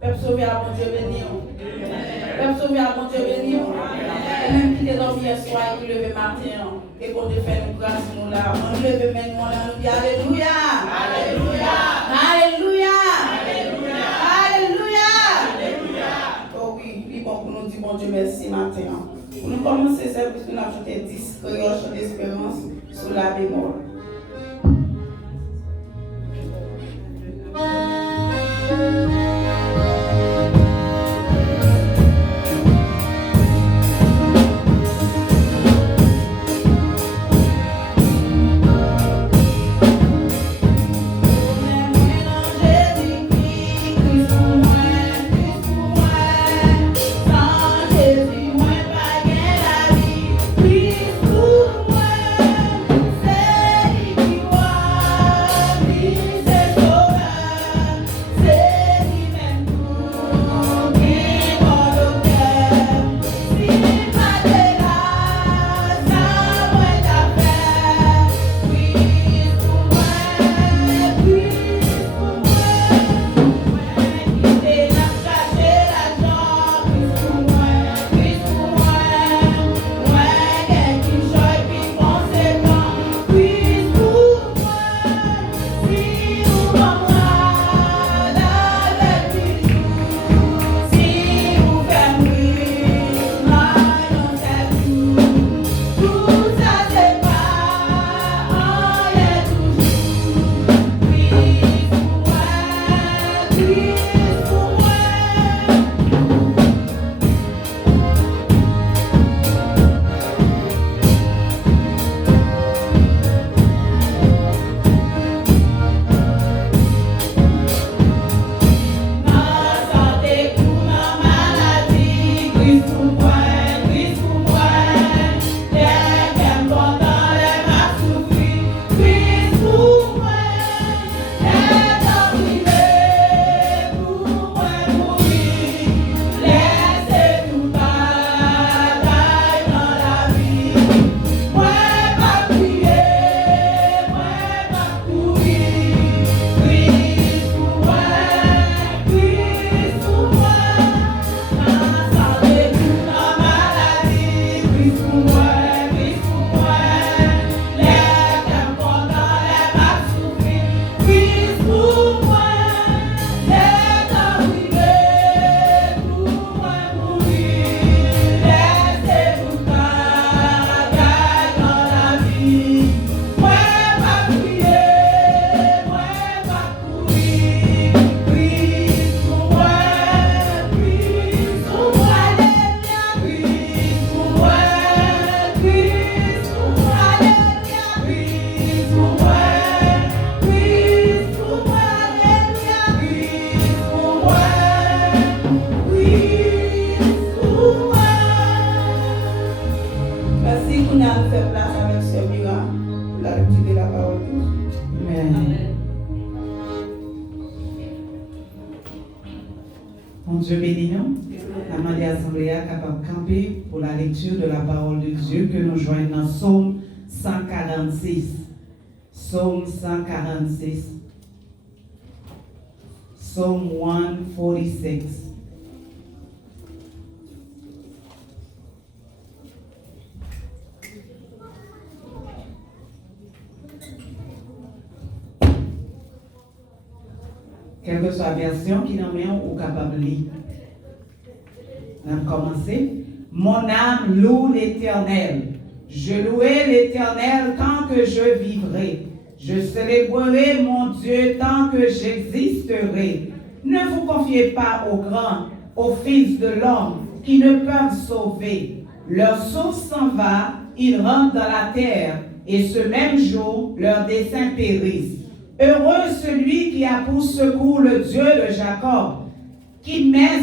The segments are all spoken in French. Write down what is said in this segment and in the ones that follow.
Peuple sauvé à bon Dieu béni. Peuple sauvé à bon Dieu béni. Même qui est dormi hier soir et qui levé matin. Et bon Dieu fait nous grâce, nous là. On lève maintenant, on nous dit Alléluia. Alléluia. Alléluia. Alléluia. Alléluia. Oh oui, il est bon pour nous dire bon Dieu merci matin. Pour nous commencer ce service, nous avons ajouté 10 chants d'espérance sur la bémol. Dieu bénit nous. La demandé à l'Assemblée capable de camper pour la lecture de la parole de Dieu que nous joignons dans Psaume 146. Psaume 146. Psalm 146. Quelle que soit la version qui n'en met ou capable de lire. On va commencer. Mon âme loue l'Éternel. Je louerai l'Éternel tant que je vivrai. Je célébrerai mon Dieu tant que j'existerai. Ne vous confiez pas aux grands, aux fils de l'homme qui ne peuvent sauver. Leur source s'en va, ils rentrent dans la terre, et ce même jour, leurs desseins périssent. Heureux celui qui a pour secours le Dieu de Jacob, qui met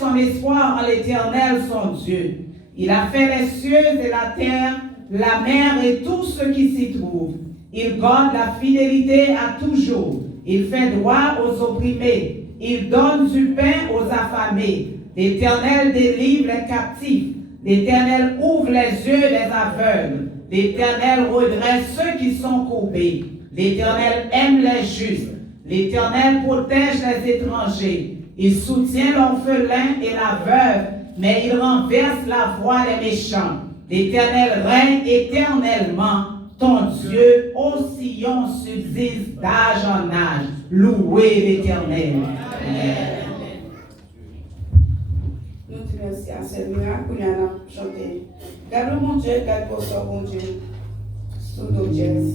son espoir en l'Éternel son Dieu. Il a fait les cieux et la terre, la mer et tout ce qui s'y trouve. Il garde la fidélité à toujours. Il fait droit aux opprimés. Il donne du pain aux affamés. L'Éternel délivre les captifs. L'Éternel ouvre les yeux des aveugles. L'Éternel redresse ceux qui sont courbés. L'Éternel aime les justes. L'Éternel protège les étrangers. Il soutient l'orphelin et la veuve, mais il renverse la voie des méchants. L'Éternel règne éternellement. Ton Dieu, ô Sion, subsiste d'âge en âge. Louez l'Éternel. Amen. Nous te remercions à ce miracle qu'on a chanté. Garde mon Dieu, garde pour son bon Dieu. Sous nos jazz.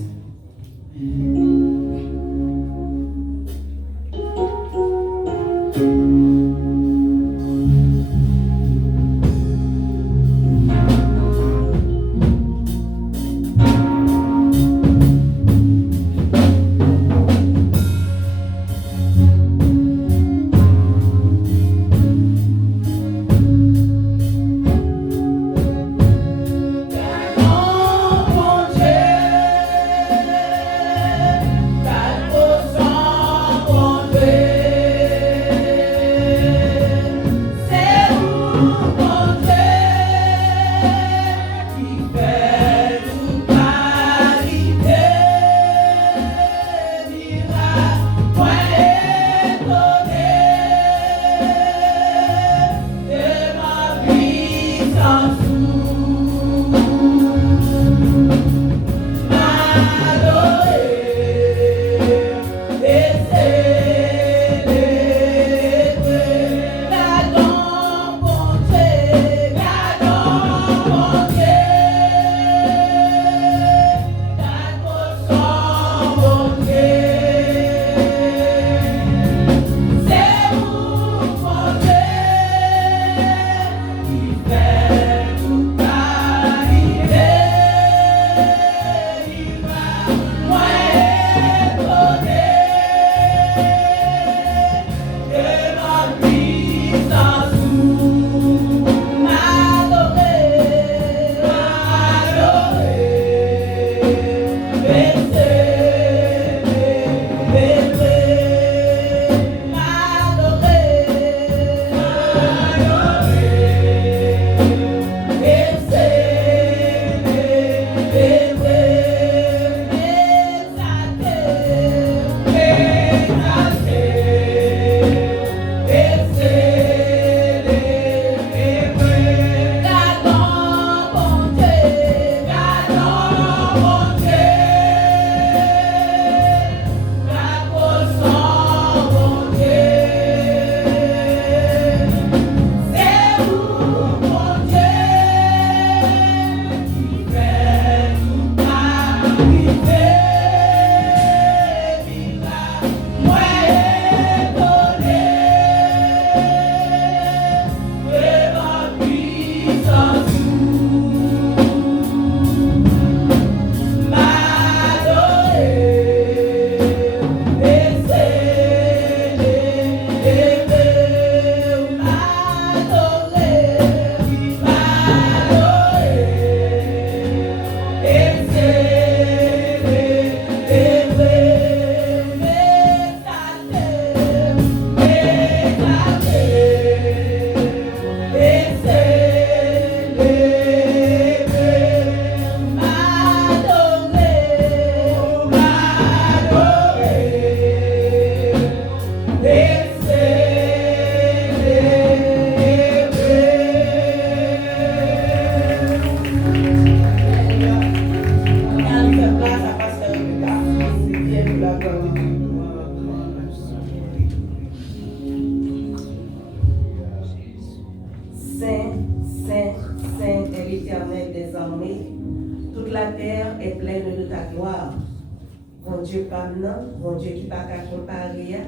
Bon Dieu qui pas qu'à comparer,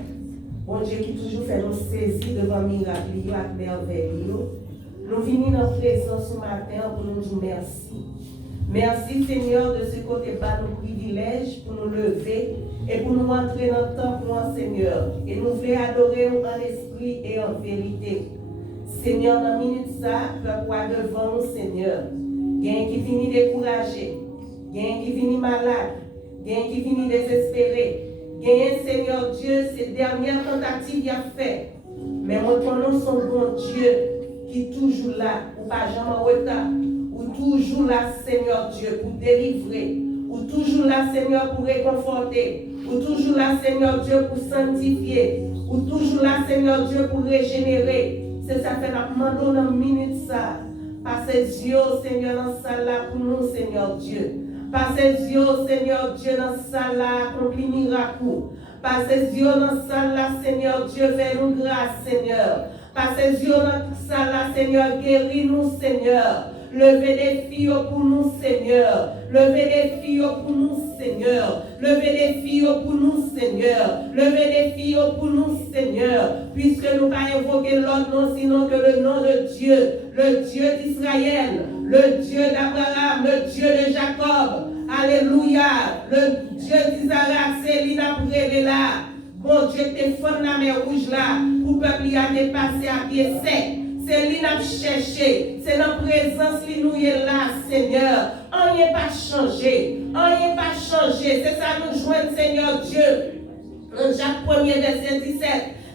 bon Dieu qui toujours fait nous saisir devant miracle et merveille. Nous venons dans la présence ce matin pour nous dire merci. Merci Seigneur de ce côté bas nos privilèges pour nous lever et pour nous entrer dans le temple, Seigneur. Et nous voulons adorer en esprit et en vérité. Seigneur, dans la minute ça, peuple devant nous, Seigneur. Il y a un qui finit découragé, il y a un qui finit malade. Il y a un qui finit désespéré. Il y a un Seigneur Dieu, ces dernières tentatives il a fait. Mais montrons-nous son bon Dieu qui est toujours là, ou pas jamais en retard, ou toujours là, Seigneur Dieu, pour délivrer, ou toujours là, Seigneur, pour réconforter, ou toujours là, Seigneur Dieu, pour sanctifier, ou toujours là, Seigneur Dieu, pour régénérer. C'est ça que nous demandons dans une minute ça. Passez Dieu, Seigneur, dans ça là pour nous, Seigneur Dieu. Passez Dieu, Seigneur Dieu, dans ça là, accompli miracle. Passez Dieu, dans ça là, Seigneur Dieu, fais-nous grâce, Seigneur. Passez Dieu, dans ça là, Seigneur, guéris-nous, Seigneur. Levez des filles pour nous, Seigneur. Levez des filles pour nous, Seigneur. Levez des filles pour nous, Seigneur. Levez des filles pour nous, Seigneur. Puisque nous pas invoquer l'autre nom, sinon que le nom de Dieu, le Dieu d'Israël, le Dieu d'Abraham, le Dieu de Jacob. Alléluia. Le Dieu d'Isaac, c'est lui qui a révélé là. Bon Dieu, t'es fond la mer rouge là, pour le peuple a dépassé à pied sec. C'est lui qui a cherché. C'est dans la présence qui nous est là, Seigneur. Rien pas changé. Rien pas changé. C'est ça nous joignons, Seigneur Dieu. Dans Jacques 1er, verset 17.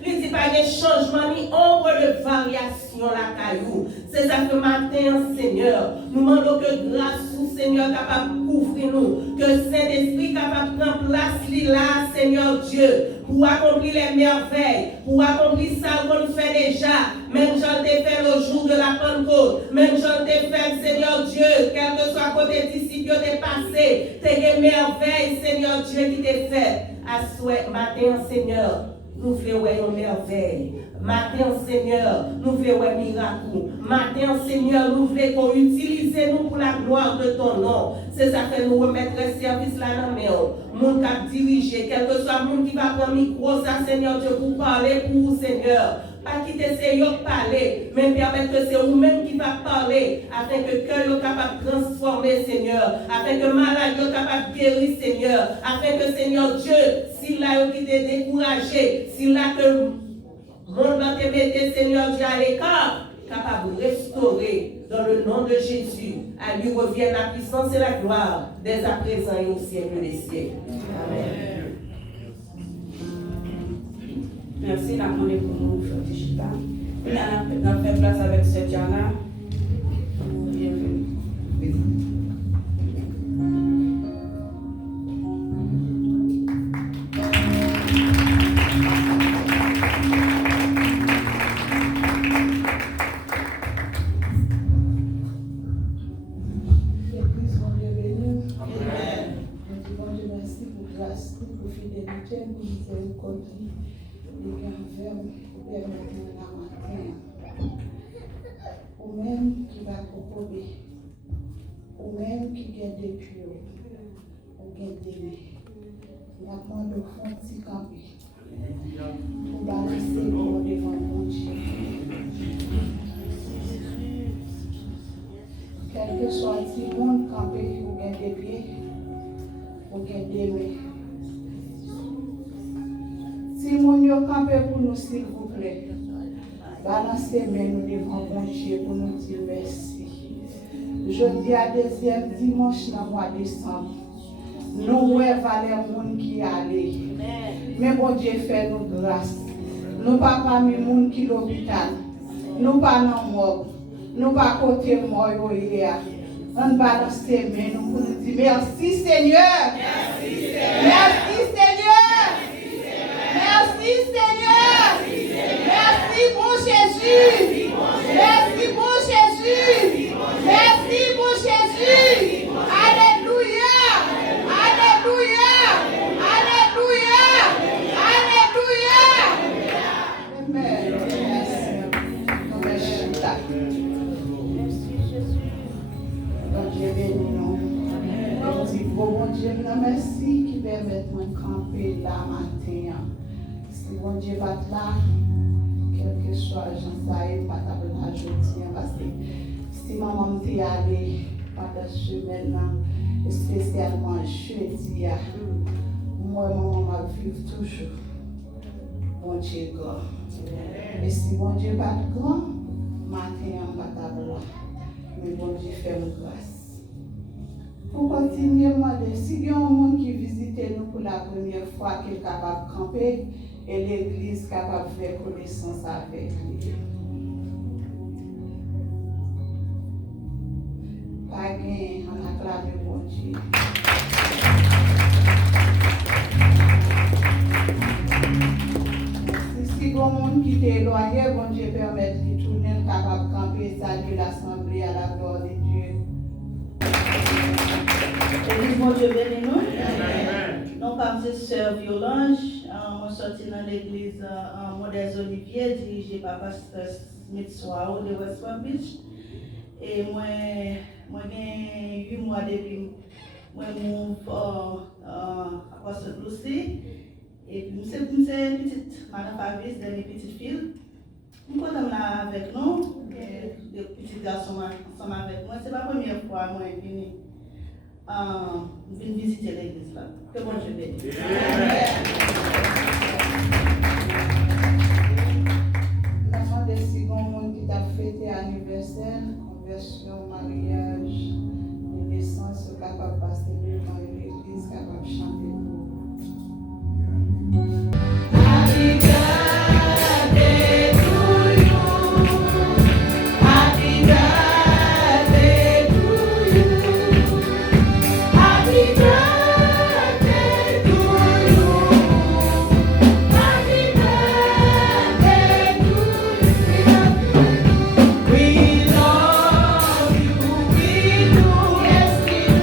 Il dit pas de changement ni ombre de variation la caillou. C'est ça que matin, Seigneur, nous demandons que grâce au Seigneur capable de couvrir nous, que Saint-Esprit capable de prendre place là, Seigneur Dieu, pour accomplir les merveilles, pour accomplir ça qu'on fait déjà. Même j'en ai fait le jour de la Pentecôte, même j'en ai fait, Seigneur Dieu, quel que soit côté d'ici que t'es passé, t'es des merveilles, Seigneur Dieu, qui t'est fait. À souhait, matin, Seigneur. Nous voulons une merveille. Matin, Seigneur, nous voulons un miracle. Matin, Seigneur, nous voulons qu'on utilise nous pour la gloire de ton nom. C'est ça que nous remettre le service là dans nous. Monde qui a dirigé, quel que soit le monde qui va prendre le micro, ça, Seigneur Dieu, pour parler pour vous, Seigneur. Pas quitter c'est eux de parler, mais permettre que c'est vous-même qui va parler, afin que le cœur soit capable de transformer, Seigneur, afin que le malade soit capable de guérir, Seigneur, afin que, Seigneur Dieu, s'il a qui t'est découragé, s'il a que le monde va te mettre, Seigneur Dieu, à l'écart, capable de restaurer dans le nom de Jésus. À lui revienne la puissance et la gloire, dès à présent et au siècle des siècles. Amen. Merci, la demandé pour nous, Frère Chita. On a fait place avec cette Diana. Bienvenue. Ou même qui va proposer, ou même qui gagne des tuyaux, ou gagne des mains. La demande au fond de camper pour balancer pour devant mon Dieu. Quel que soit le monde camper, ou gagne des pieds, ou gagne des mains. Si mon Dieu camper pour nous, s'il vous plaît. Balancez nous devant mon Dieu pour nous dire merci. Jeudi à deuxième dimanche dans le mois de décembre. Nous voyons les gens qui allent. Mais bon Dieu fait nous grâce. Nous pas parmi les gens qui sont à l'hôpital. Nous pas dans le mort. Nous pas côté mort hier. On balance nous pour nous dire merci Seigneur. Merci Seigneur. Merci Seigneur. Merci Seigneur. Merci bon Jésus. Merci bon Jésus. Merci bon Jésus. Alléluia. Alléluia. Alléluia. Alléluia. Amen. Merci. Donc Dieu béni nous. Bon Dieu, merci qui permet de camper là matin. Si bon Dieu va là. Quel que soit Jean-Saïd, pas ta jeudi, parce que si maman m'était allée pendant cette semaine-là, spécialement jeudi, moi, maman m'a vécu toujours. Bon Dieu grand. Et si bon Dieu pas grand, matin, on va t'avoir là. Mais bon Dieu fait une grâce. Pour continuer à demander, si il y a un monde qui visite nous pour la première fois, qui est capable de camper, et l'Église capable de faire connaissance avec lui. Pas gain, on acclame bon Dieu. Merci ton monde qui t'est éloigné, bon Dieu, permet de tourner capable de camper, saluer l'assemblée à la gloire de Dieu. Église, mon Dieu, bénis-nous. Non, comme c'est Sœur Violange, je suis sorti dans l'église Modèle Olivier, dirigée par Pasteur Smith Swao de West Palm Beach. Et moi, j'ai 8 mois depuis moi, Apostle Lucy. Et puis, c'est petite Madame Fabrice, des petites filles. Nous sommes là avec nous, des petits garçons ensemble avec moi. C'est la première fois que je viens visiter l'église là. Que bon Dieu bénisse. Maintenant, des secondes qui t'a fêté anniversaire, conversion, mariage, naissance, capable de passer devant l'église, capable de chanter pour. Happy birthday to you. Happy birthday to you. Happy birthday to you. Happy birthday to you. We love you. We do. Yes, we do.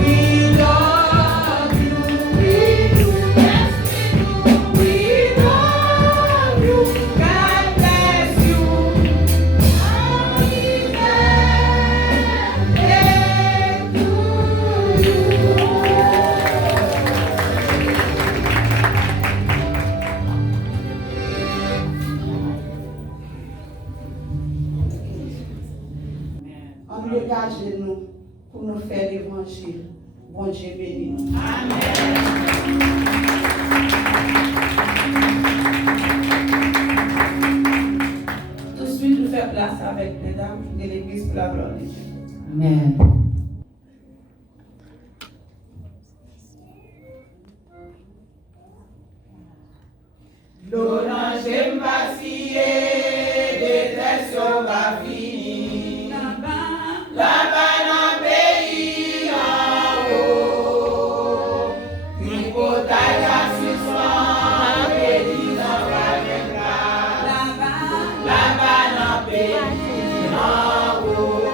We love you. We do. Yes, we do. We love you. God bless you. Happy birthday to you. On dégage nous pour nous faire l'évangile. Bon Dieu béni nous. Tout de suite, nous faisons place avec les dames de l'église pour la gloire de Dieu. Amen. L'orange est vacillée, détresse va finir. Là-bas dans le pays en haut, tripotage à suspens, l'église en va viendra. Là-bas dans le pays en haut,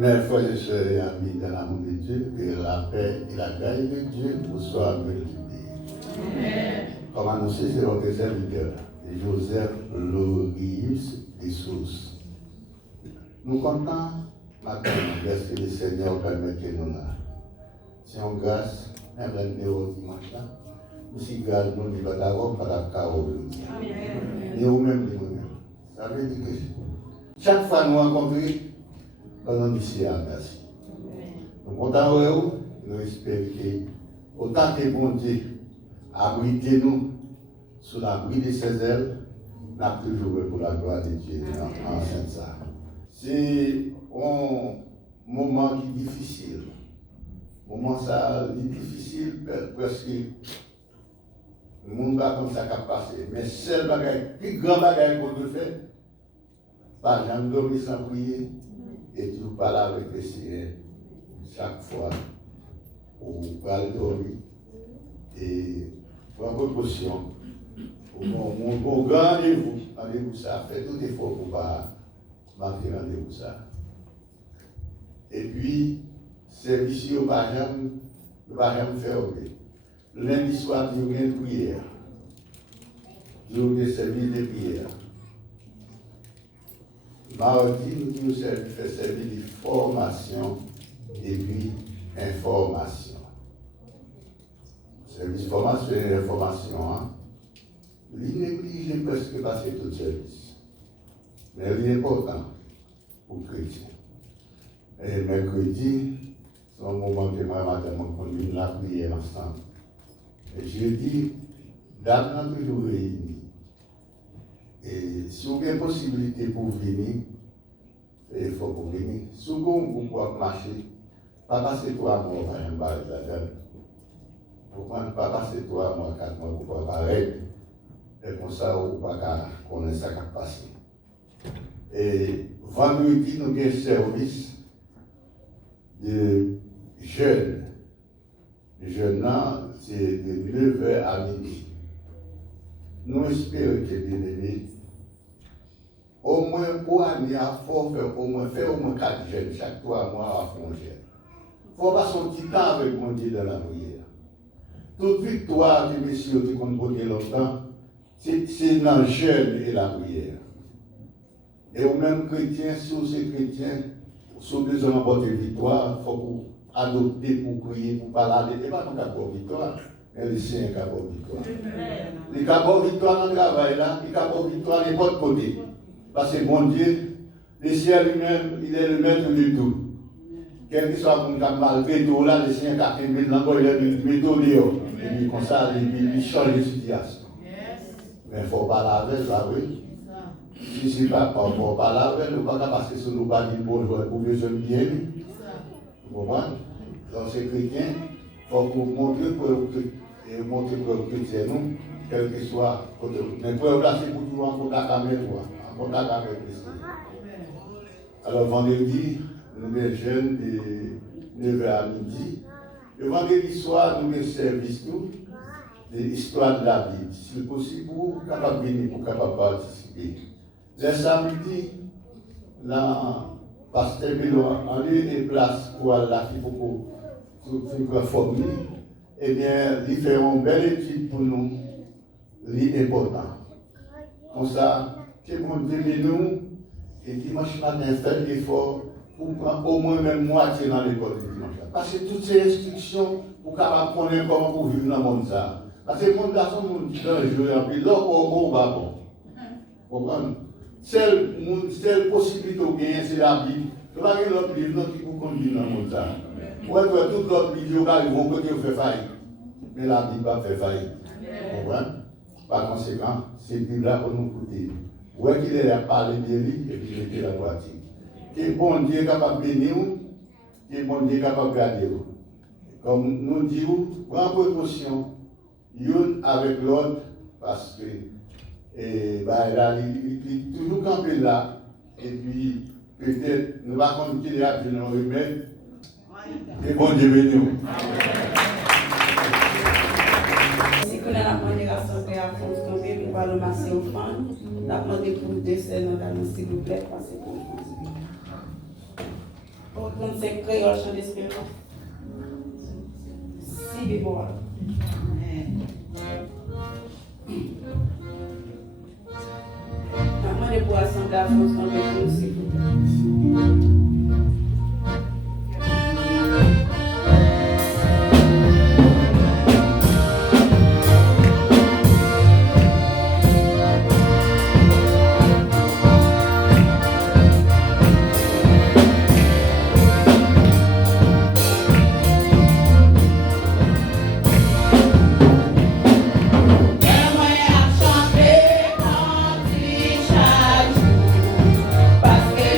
Mes frères et sœurs et amis dans l'amour de Dieu, que la paix et la grâce de Dieu vous soient multipliées. Comme annoncé, c'est votre serviteur, Joseph Lorius des Sources. Nous comptons maintenant, que le Seigneur permet que nous là. Si on grâce, même le dimanche là, aussi grâce nous ne pas d'avoir pas d'accord aujourd'hui. Ni vous-même, ni vous-même. Ça veut dire que chaque fois nous rencontrons, nous disons merci. Nous comptons avec vous, nous espérons que autant que bon Dieu abrite nous sous l'abri de ses ailes, nous avons toujours pour la gloire de Dieu en Saint-Ça. C'est un moment qui est difficile. Moment ça est difficile parce que le monde va comme ça qui passer. Mais seul bagage, plus grand bagage qu'on peut faire, pas jamais dormir sans prier et toujours parler avec le Seigneur chaque fois où vous parlez dormir et prendre précaution. Au grand rendez-vous ça, fait tout effort pour ne pas manquer rendez-vous ça. Et puis, service au pas jamais fermé. Lundi soir, il y a une prière. Il y a des services de prière. Mardi, nous faisons service de formation et puis information. Service formation et information, hein? Il néglige presque passer tout service. Mais il est important pour les chrétiens. Et mercredi, c'est un moment que moi, madame, on conduit la prière ensemble. Et jeudi, date n'a toujours réunis. Et si vous avez une possibilité pour venir, il faut pour venir. Si vous pouvez marcher, pas passer 3 mois par un bar de la dame. Vous ne pas passer 3 mois, 4 mois pour pouvoir arrêter. Et comme ça, vous ne pouvez pas connaître ça qui a passé. Et vendredi, nous avons un service de jeunes. Les jeunes, c'est de 9h à midi. Nous espérons que bien aimé, au moins pour année, il faut faire au moins 4 jeunes chaque 3 mois à frontière. Il ne faut pas son petit temps avec mon Dieu dans la prière. Toute victoire que messieurs qui ont connu longtemps, c'est dans le jeûne et la prière. Et au même chrétien, si vous êtes chrétien, si vous avez besoin d'emporter victoire, il faut que vous adoptez pour prier, pour parler. Et pas nous avons victoire, mais les siens qui ont victoire. Les qui ont victoire dans le travail, là, les qui ont victoire de n'importe côté. Parce que mon Dieu, le ciel lui-même, il est le maître de tout. Quel que soit pour nous malgré tout, là, le siens qui a fait il est le méthode. Et puis comme ça, il change de situation. Mais il faut parler avec ça, oui. Si ce n'est pas pour parler avec, nous ne pouvons pas passer sur nous, pas dire bonjour pour besoin de bien. Vous comprenez? Donc, ces chrétiens, il faut montrer pour les chrétiens, nous, quel que soit côté. Mais pour le placer pour toujours en contact avec moi, en contact avec Christ. Alors, vendredi, nous avons des jeunes de 9h à midi. Le vendredi soir, nous avons un service tout. L'histoire de la Bible. Si c'est possible, pour capable venir, pour capable participer. Le samedi, la pasteur Bélo en lieu de place pour la qui pour former, eh bien, ils feront une belle étude pour nous, l'important. Comme ça, que mon Dieu nous, et dimanche matin, fait l'effort pour prendre au moins même moitié dans l'école du dimanche. Parce que toutes ces instructions, pour capable connaître comment vous vivre dans le monde ça. Parce que le monde là, c'est un monde qui est dangereux, et puis l'autre, on va bon. Vous comprenez? Seule possibilité de gagner, c'est la Bible. Il n'y a pas d'autre livre qui vous conduit dans le monde ça. Vous voyez, tout l'autre livre, ils vont côté faire faillite. Mais la Bible va faire faillite. Vous comprenez? Par conséquent, c'est la Bible là pour nous écouter. Vous voyez qu'il est à parler de lui et puis il était la pratique. Que bon Dieu est capable de bénir, que bon Dieu est capable de garder. Comme nous disons, prends précaution, l'une avec l'autre, parce que là, il est toujours campé là, et puis peut-être nous allons continuer à faire nos remèdes, et bon Dieu bénisse. Si vous avez la première assemblée à France campée, nous allons masser aux femmes, nous allons demander pour 2 semaines, s'il vous plaît, passer pour France. Pour 35 créoles chant d'espérance. Si bémol. Maman de pour assembler la force dans le nous, s'il vous plaît. Parce que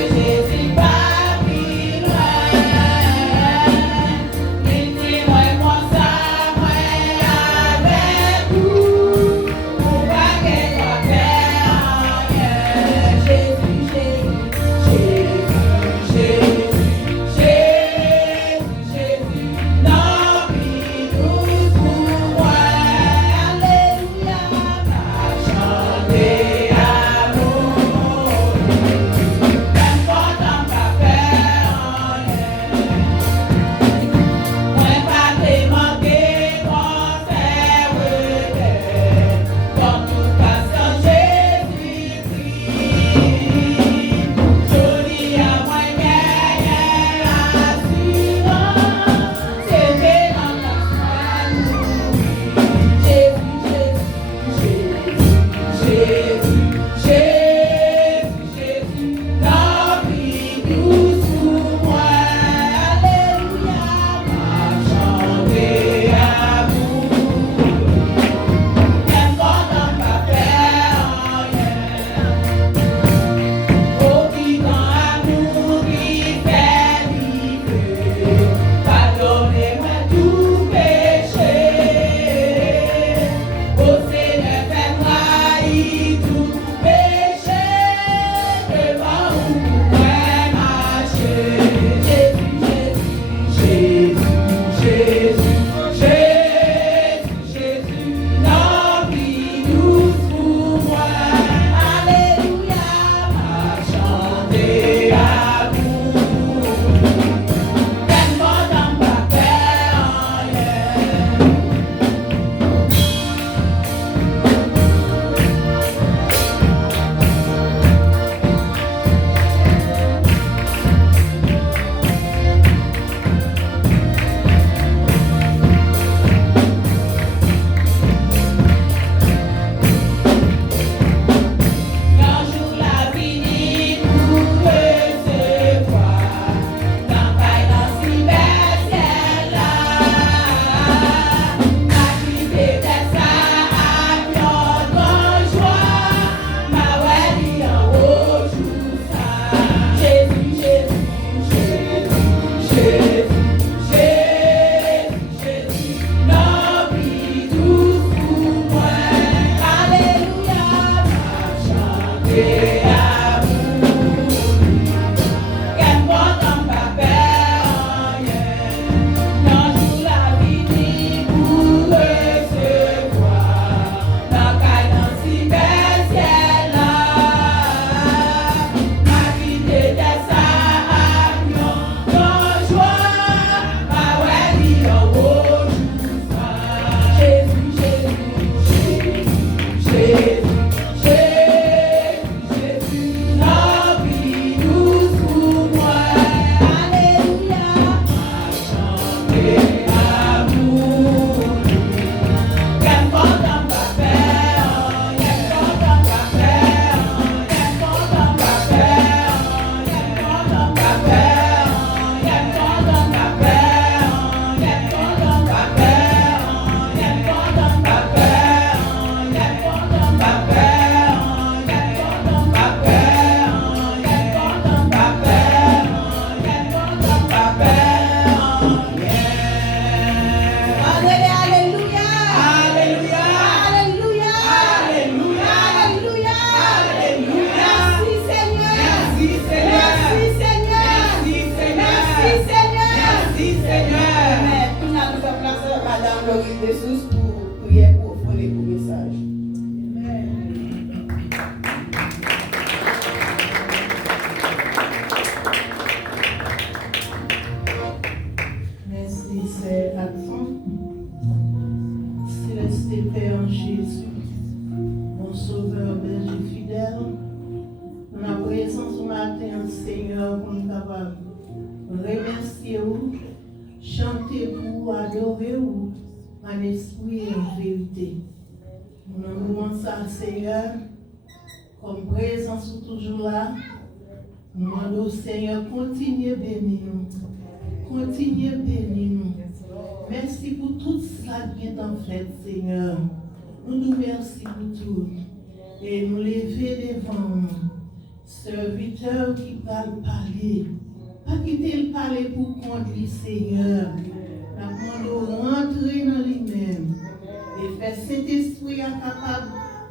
c'est Père Jésus, mon sauveur, berger fidèle. Nous avons présence ce matin, Seigneur, pour nous capables remercier vous, chanter pour vous, adorer vous, en esprit et en vérité. Nous demandons ça, Seigneur, comme présence toujours là. Nous demandons, Seigneur, continuez à bénir nous. Continuez à bénir nous. Merci pour tout ça qui est en fait, Seigneur. Nous nous remercions pour tout. Et nous lever devant nous. Serviteur qui va parler. Pas quitter le parler pour conduire, Seigneur. Nous demandons rentrer dans lui-même. Et faire cet esprit capable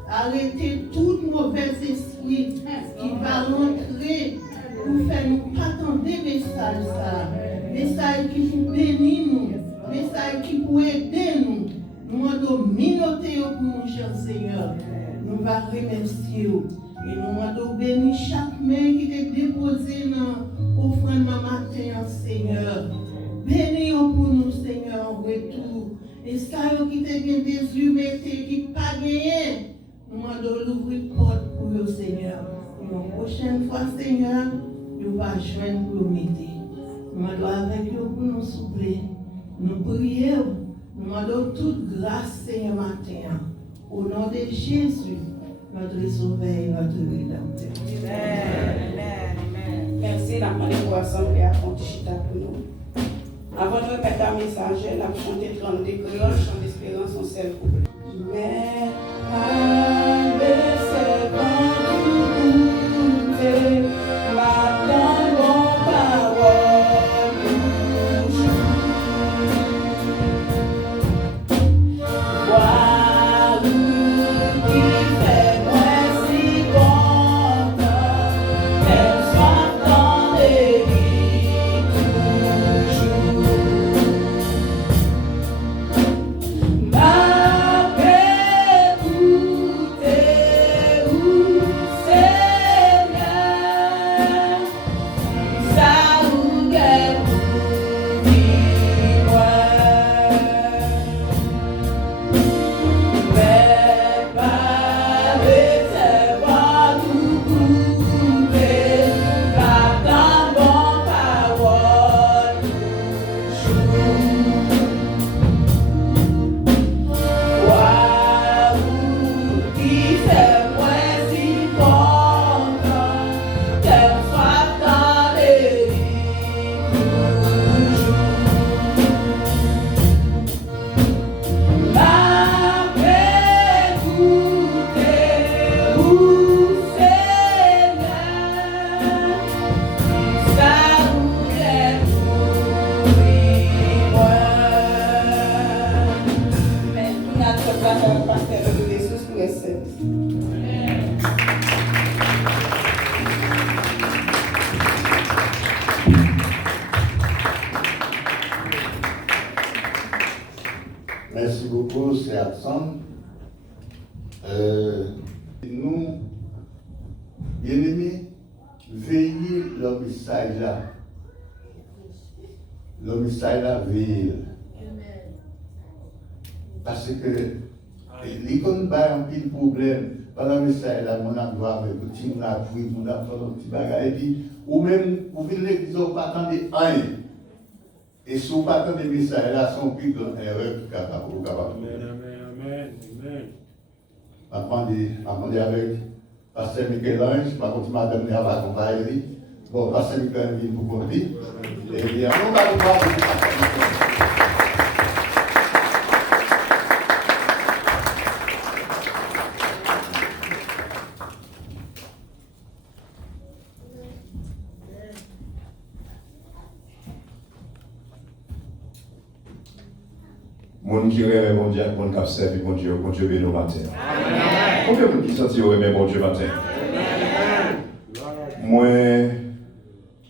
d'arrêter tout mauvais esprit qui va rentrer pour faire nous pas attendre des messages, messages qui pour bénir nous, messages qui pour aider nous. Nous allons minoter pour nous, cher Seigneur. Nous allons remercier vous. Et nous allons bénir chaque main qui est déposée dans l'offrande matin, Seigneur. Bénis pour nous, Seigneur, en retour. Et ça qui te vient des yeux, qui n'a pas gagné, nous allons l'ouvrir porte pour eux, Seigneur. Et la prochaine fois, Seigneur, nous allons joindre pour nous aider. Nous allons avec eux pour nous souffler. Nous prions, nous allons toute grâce, Seigneur, matin. Au nom de Jésus, notre Sauveur et notre Rédempteur. Amen. Merci, la demandé pour assembler à Fontichita pour nous. Avant de remettre un message, nous avons chanté 30 créoles, chant d'espérance en seul couplet. Mais avec ses bontés, m'attend mon parole voir qui fait moi si content, qu'elle soit dans les vies toujours. Merci beaucoup, c'est absent. Nous, bien-aimés, veillez l'homicide là. L'homicide là, veillez. Parce que l'icône a un petit problème. Pendant le message là, on a droit avec le petit, on a appris, on a fait un petit bagage. Et puis, ou même, vous venez l'église, vous pas attendre rien. Et si vous pas attendre des messages là, sont plus grande erreur que capable. Amen. Attendez avec Pasteur Michel-Ange, par contre, madame n'a pas accompagné. Bon, Pasteur Michel-Ange vient pour conduire. Et bien, on va voir. Mon qui rêve bon Dieu, mon cap servi bon Dieu béni au matin. Combien de qui sentit aimer bon Dieu matin? Moi,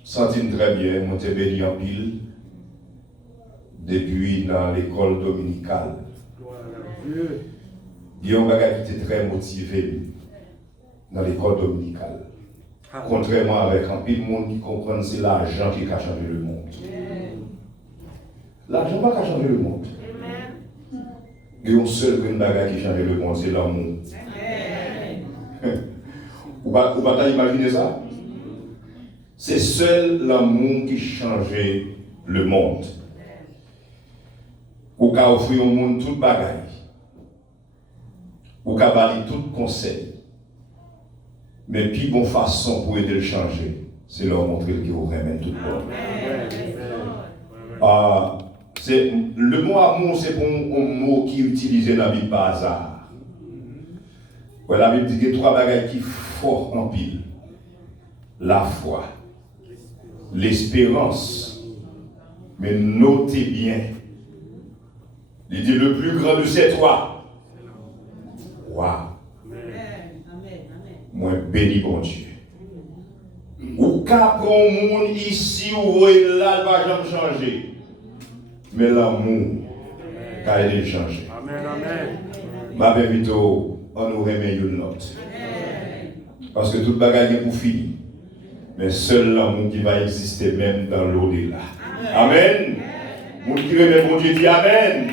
senti très bien, moi t'ai béni en pile depuis dans l'école dominicale. Il y a un bagage qui était très motivé dans l'école dominicale. Contrairement avec un pile monde qui comprend que c'est l'argent qui a changé le monde. L'argent n'a pas changé le monde. Il y a un seul bagage qui change le monde, c'est l'amour. Vous ne pouvez pas imaginer ça? C'est seul l'amour qui changeait le monde. Vous pouvez offrir au monde tout bagage. Vous pouvez balayer tout conseil. Mais puis bonne façon pour aider le changer, c'est leur montrer qu'il vous remet tout le monde. Le mot amour, c'est un mot qui est utilisé dans la Bible par hasard. Ouais, la Bible dit qu'il y a trois bagages qui sont forts en pile. La foi, l'espérance, mais notez bien. Il dit le plus grand de ces trois. Waouh! Moi, béni bon Dieu. Ou qu'à prendre un monde ici, ou là, il va jamais changer. Mais l'amour, quand il est changé. Amen, amen. Ma belle Vito, on nous remet une note. Parce que toute bagaille est pour finir. Mais seul l'amour qui va exister même dans l'au-delà. Amen. Vous qui remet bon Dieu dit Amen.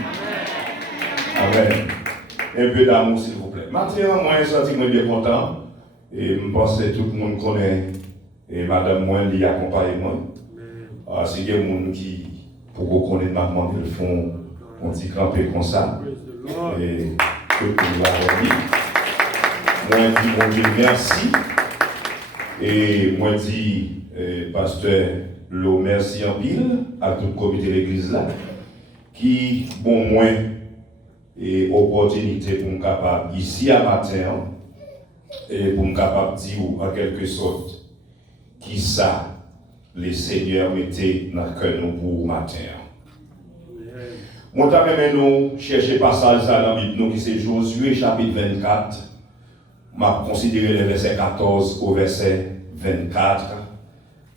Amen. Un peu d'amour, s'il vous plaît. Maintenant, moi, je suis bien content. Et je pense que tout le monde connaît. Et madame, moi, elle y accompagne moi. C'est des gens qui, pour vous connaître, m'a demandé le fond, on dit camper comme ça. Et que nous l'avons dit. Moi, je dis, bon Dieu, merci. Et moi, je dis, pasteur, l'eau, merci en pile à tout le comité de l'église là, qui, bon, moins, et opportunité pour me capable, ici à matin, et pour me capable de dire, en quelque sorte, qui ça, les seigneurs mettaient dans le cœur pour matin. Moi, je nous chercher passage dans la Bible, qui c'est Josué chapitre 24. Je vais considérer le verset 14 au verset 24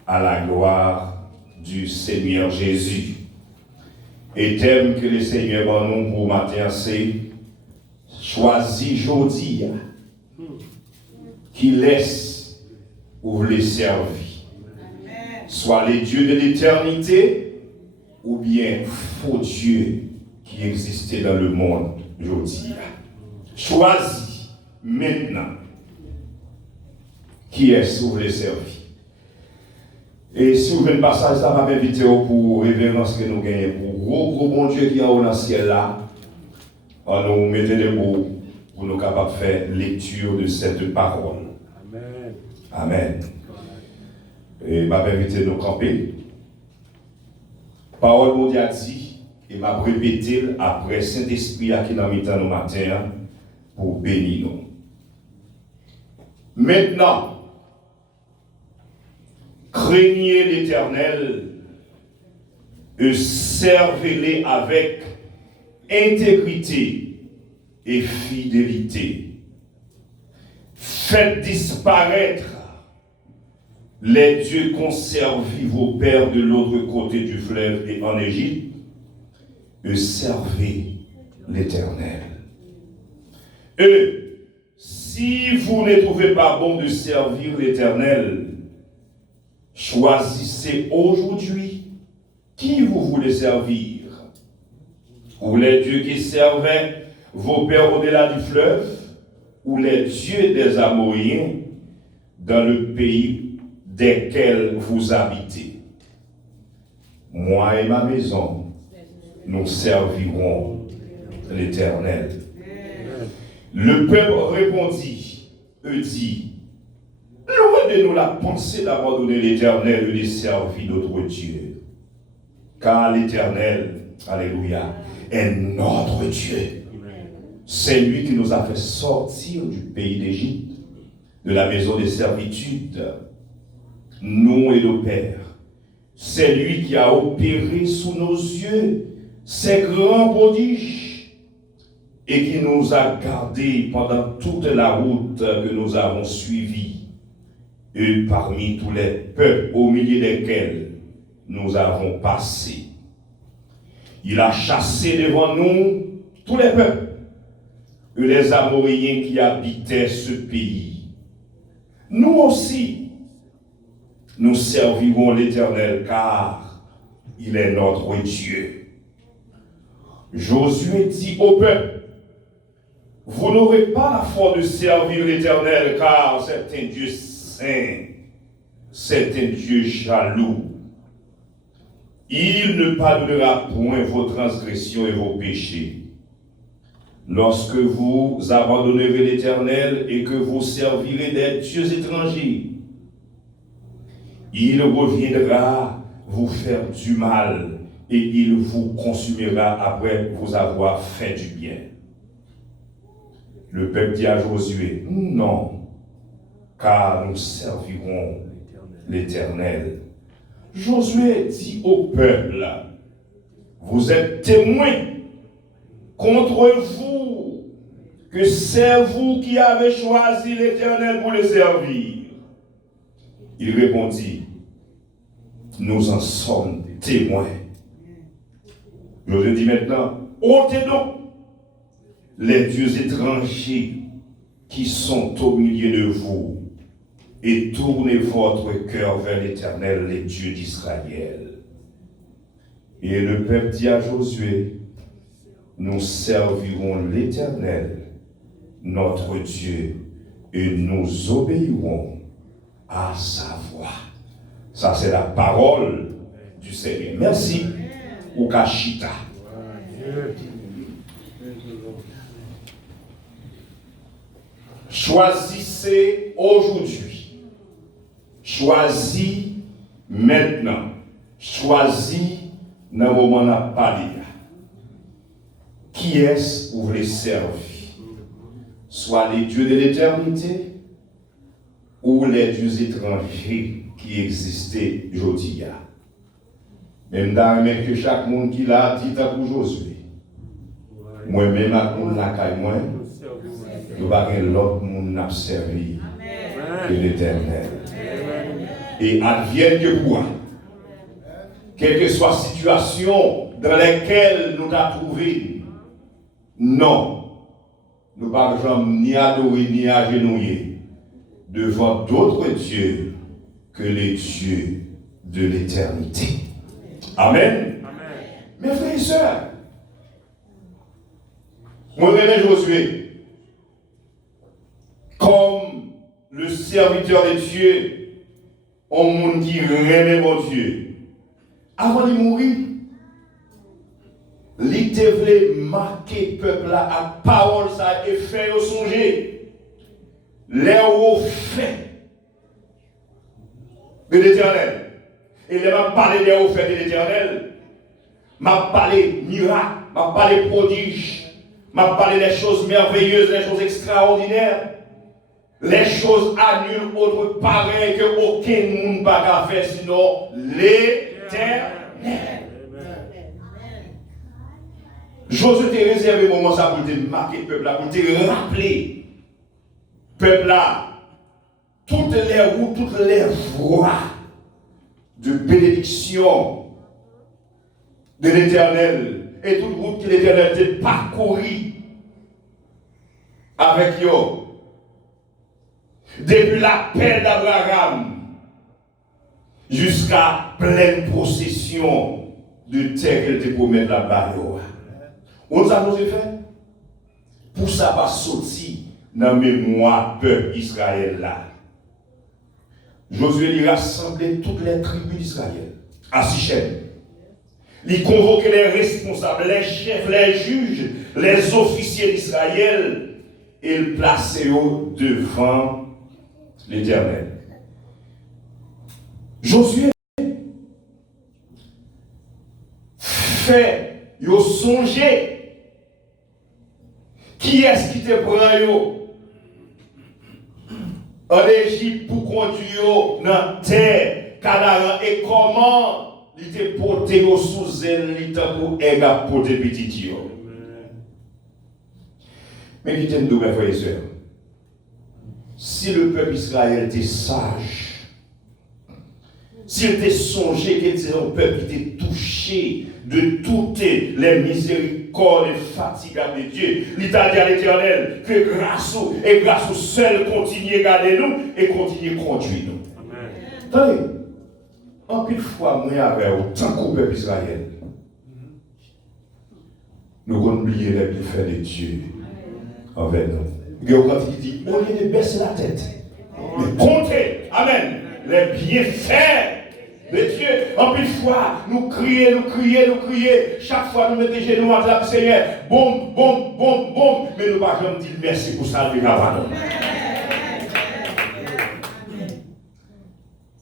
à la gloire du Seigneur Jésus. Et thème que le Seigneur va nous pour matin, c'est choisi aujourd'hui qui laisse ou vous les servir. Soit les dieux de l'éternité ou bien faux dieux qui existaient dans le monde aujourd'hui. Choisis maintenant qui est-ce que vous les servir. Et si vous voulez le passage, ça m'a invité pour révérence que nous gagnons, pour gros bon Dieu qui est dans le ciel là, on nous mettez des mots pour nous capables de faire lecture de cette parole. Amen. Amen. Et m'a invité nous camper. Parole mondiale dit, et m'a répété après Saint-Esprit qui dans le temps matin pour bénir nous. Maintenant, craignez l'Éternel et servez-les avec intégrité et fidélité. Faites disparaître les dieux qu'ont servi vos pères de l'autre côté du fleuve et en Égypte, et servez l'Éternel. Et si vous ne trouvez pas bon de servir l'Éternel, choisissez aujourd'hui qui vous voulez servir. Ou les dieux qui servaient vos pères au-delà du fleuve, ou les dieux des Amoréens dans le pays desquels vous habitez. Moi et ma maison, nous servirons l'Éternel. Le peuple répondit, dit, loin de nous la pensée d'abandonner l'Éternel et de servir d'autres dieux. Car l'Éternel, alléluia, est notre Dieu. C'est lui qui nous a fait sortir du pays d'Égypte, de la maison des servitudes, nous et nos pères. C'est lui qui a opéré sous nos yeux ces grands prodiges et qui nous a gardés pendant toute la route que nous avons suivie. Et parmi tous les peuples au milieu desquels nous avons passé. Il a chassé devant nous tous les peuples et les Amoréens qui habitaient ce pays. Nous aussi, nous servirons l'Éternel car il est notre Dieu. Josué dit au peuple, vous n'aurez pas la foi de servir l'Éternel, car c'est un Dieu saint, c'est un Dieu jaloux. Il ne pardonnera point vos transgressions et vos péchés. Lorsque vous abandonnerez l'Éternel et que vous servirez des dieux étrangers, il reviendra vous faire du mal et il vous consumera après vous avoir fait du bien. Le peuple dit à Josué, non, car nous servirons l'Éternel. Josué dit au peuple, vous êtes témoins contre vous que c'est vous qui avez choisi l'Éternel pour le servir. Il répondit, nous en sommes témoins. Josué dit maintenant, ôtez donc les dieux étrangers qui sont au milieu de vous et tournez votre cœur vers l'Éternel, les dieux d'Israël. Et le peuple dit à Josué, nous servirons l'Éternel, notre Dieu, et nous obéirons à sa voix. Ça, c'est la parole du Seigneur. Merci, Ukashita. Choisissez aujourd'hui. Choisis maintenant. Choisis dans le moment de parler. Qui est-ce que vous voulez servir? Soit les dieux de l'éternité ou les dieux étrangers qui existaient aujourd'hui. Même dans le que chaque monde qui l'a dit pour Josué. Moi-même, à mon accueil, moi, nous avons l'autre monde n'a servi que l'Éternel. Et advienne que pourra. Quelle que soit la situation dans laquelle nous avons trouvé, non, nous ne pouvons jamais ni adorer ni agenouiller devant d'autres dieux que les dieux de l'éternité. Amen. Mes frères et sœurs, moi je Josué comme le serviteur de Dieu, un monde qui remet mon Dieu. Avant de mourir, il voulait marquer le peuple à parole ça et faire songer les hauts faits de l'Éternel. Et il m'a parlé des hauts faits de l'Éternel, m'a parlé miracle, m'a parlé prodige, m'a parlé des choses merveilleuses, des choses extraordinaires. Les choses à nul autre pareil que aucun monde n'a faire sinon l'Éternel. Josué t'a réservé un moment ça pour te marquer le peuple là, pour te rappeler peuple là, toutes les routes, toutes les voies de bénédiction de l'Éternel et toute route que l'Éternel t'a parcouru avec eux. Depuis la paix d'Abraham jusqu'à pleine possession de terre qu'elle te promet là-bas. On nous a fait pour ça va sortir dans la mémoire peuple Israël là. Josué lui rassemblait toutes les tribus d'Israël à Sichem. Il convoquait les responsables, les chefs, les juges, les officiers d'Israël et il plaçait eux devant l'Éternel. Josué fait yo songer qui est-ce qui te prend en Égypte pour conduire dans la terre Canaan et comment il te porté sous elle il t'a pour aider à porter petit yo. Mais qui t'aime mes frères et sœurs, si le peuple Israël était sage, s'il était songé qu'il était un peuple qui était touché de toutes les miséricordes et fatigables de Dieu, il t'a dit à l'Éternel que grâce et grâce au seul continue à garder nous et continue à conduire nous. Attendez, en plus de fois, moi avec autant qu'au peuple Israël, nous avons oublié les bienfaits de Dieu. envers nous. Il y a quand il dit, au lieu de baisser la tête, mais comptez, amen, les bienfaits de Dieu. En plus de fois, nous crions. Chaque fois, nous mettons les genoux à la Seigneur. Boum. Mais nous ne pouvons pas dire merci pour ça.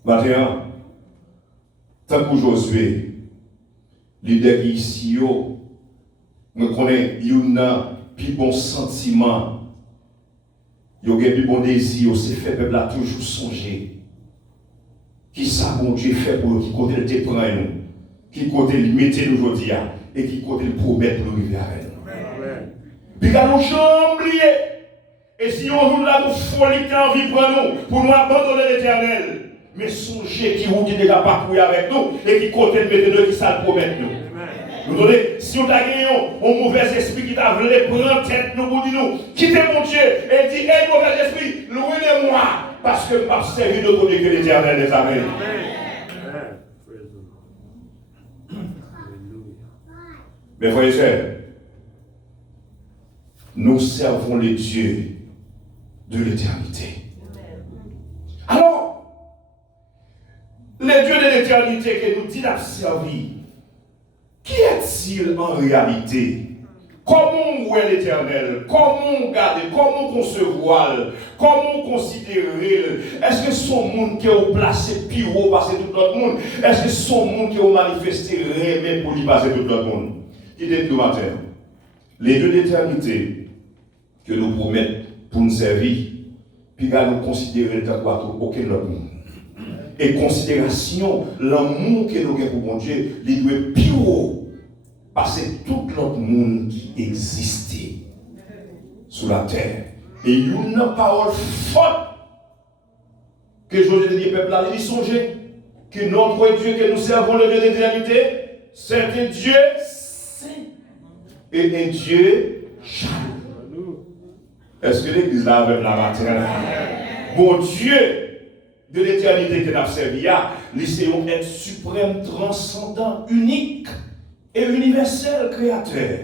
Maintenant, tant que Josué, leader ici, je connais, il y a un plus bon sentiment, il y a un plus bon désir, c'est fait, le peuple a toujours songé. Qui ça, mon Dieu, fait pour nous, qui côté le te prend nous, qui côté le mettre nous aujourd'hui, et qui côté le promettre nous arriver avec nous. Puis, nous jamais oublié. Et si on nous là, nous folie qui a envie pour nous abandonner l'éternel. Mais songez qui vous dit déjà parcourir avec nous, et qui côté le mettre nous, qui ça le promettre nous. Nous donnez, si on a gagné un mauvais esprit qui t'a voulu prendre tête, nous vous dit nous, quittez mon Dieu, et dit, hé mauvais esprit, louez de moi, parce que je m'a servi de Dieu que l'éternel les amène. Mes frères et sœurs, nous servons les dieux de l'éternité. Alors, les dieux de l'éternité que nous disons servir, qui est-il en réalité? Comment on est l'éternel? Comment on garde? Comment on concevoir? Comment on considère? Est-ce que son monde qui est placé plus haut parce que tout l'autre monde? Est-ce que son monde qui est manifesté rêvé pour lui passer tout l'autre monde? Qui dit le matin? Les deux d'éternité que nous promettons pour nous servir, puis nous considérer tant qu'aucun autre monde. Et considération, l'amour que nous avons pour mon Dieu, il doit être plus haut. Parce que tout l'autre monde qui existait sur la terre. Et il y a une parole forte que Josué dit au peuple là, il songez que notre Dieu que nous servons le Dieu de l'éternité, c'est un Dieu saint et un Dieu jaloux. Est-ce que l'église là avec la matin? Bon Dieu de l'éternité que nous avons servi, c'est un être suprême, transcendant, unique et universel créateur,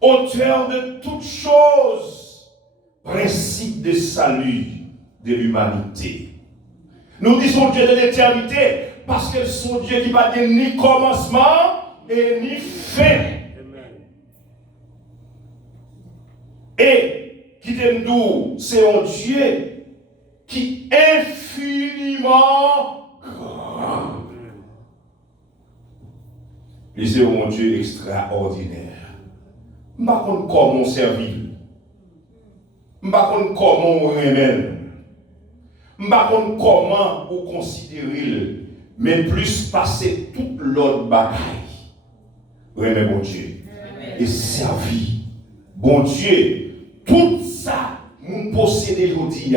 auteur de toutes choses, principe de salut de l'humanité. Nous disons Dieu de l'éternité parce que son Dieu qui n'a ni commencement et ni fin. Et qui nous, c'est un Dieu qui est infiniment grand. Et c'est un Dieu extraordinaire. Je ne sais pas comment on servir. Je ne sais pas comment on remet. Je ne sais pas comment on considérer. Mais plus passer toute l'autre bagaille. Remet bon Dieu. Et servir. Bon Dieu. Tout ça, nous possédons aujourd'hui.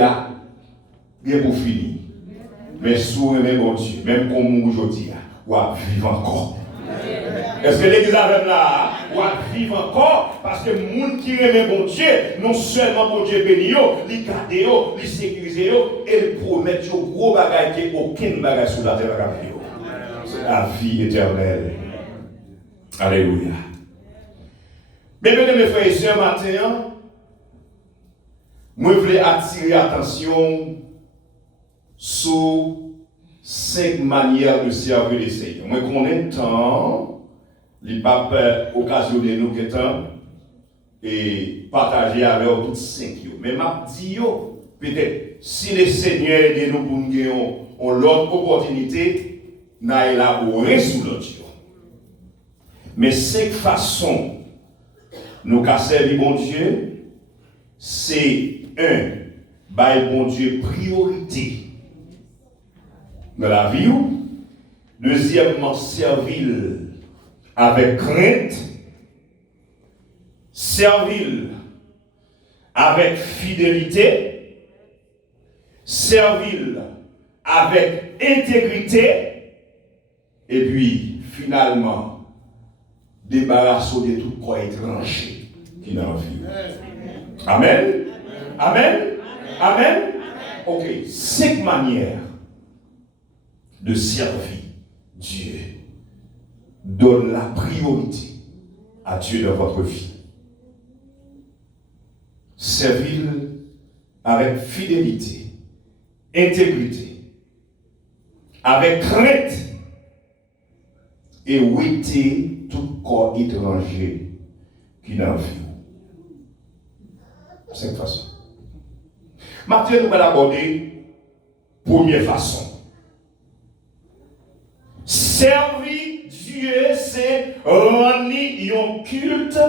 Bien pour finir. Mais si vous remet bon Dieu. Même comme nous aujourd'hui. Ou à vivre encore. Est-ce que l'église avec là, ou à vivre encore, parce que les gens qui aiment bon Dieu, non seulement bon Dieu béni, ils gardent, ils sécurisent, et ils promettent gros bagages qui aucun bagage sur la terre. C'est la vie éternelle. Alléluia. Mais bien, mes frères et sœurs, matin, moi je voulais attirer l'attention sur 5 manières de servir les Seigneurs. Moi, qu'on ait temps, les papes occasionner nous que temps et partager avec eux toutes 5. Mais m'a dit, peut-être, si les Seigneurs aident nous pour nous avoir l'autre opportunité, nous élaborer sous l'autre. Mais 5 façons nous qu'à servir bon Dieu, c'est 1, bail bon Dieu priorité dans la vie. Deuxièmement, servir avec crainte, servir avec fidélité, servir avec intégrité, et puis finalement, débarrasser de tout quoi étranger qui n'a vie. Amen. Amen. Amen. Ok, 5 manières de servir Dieu. Donne la priorité à Dieu dans votre vie. servir avec fidélité, intégrité, avec crainte et ouïter tout corps étranger qui n'en vit. 5 façons. Maintenant, nous allons aborder première façon. Servir Dieu, c'est rendre un culte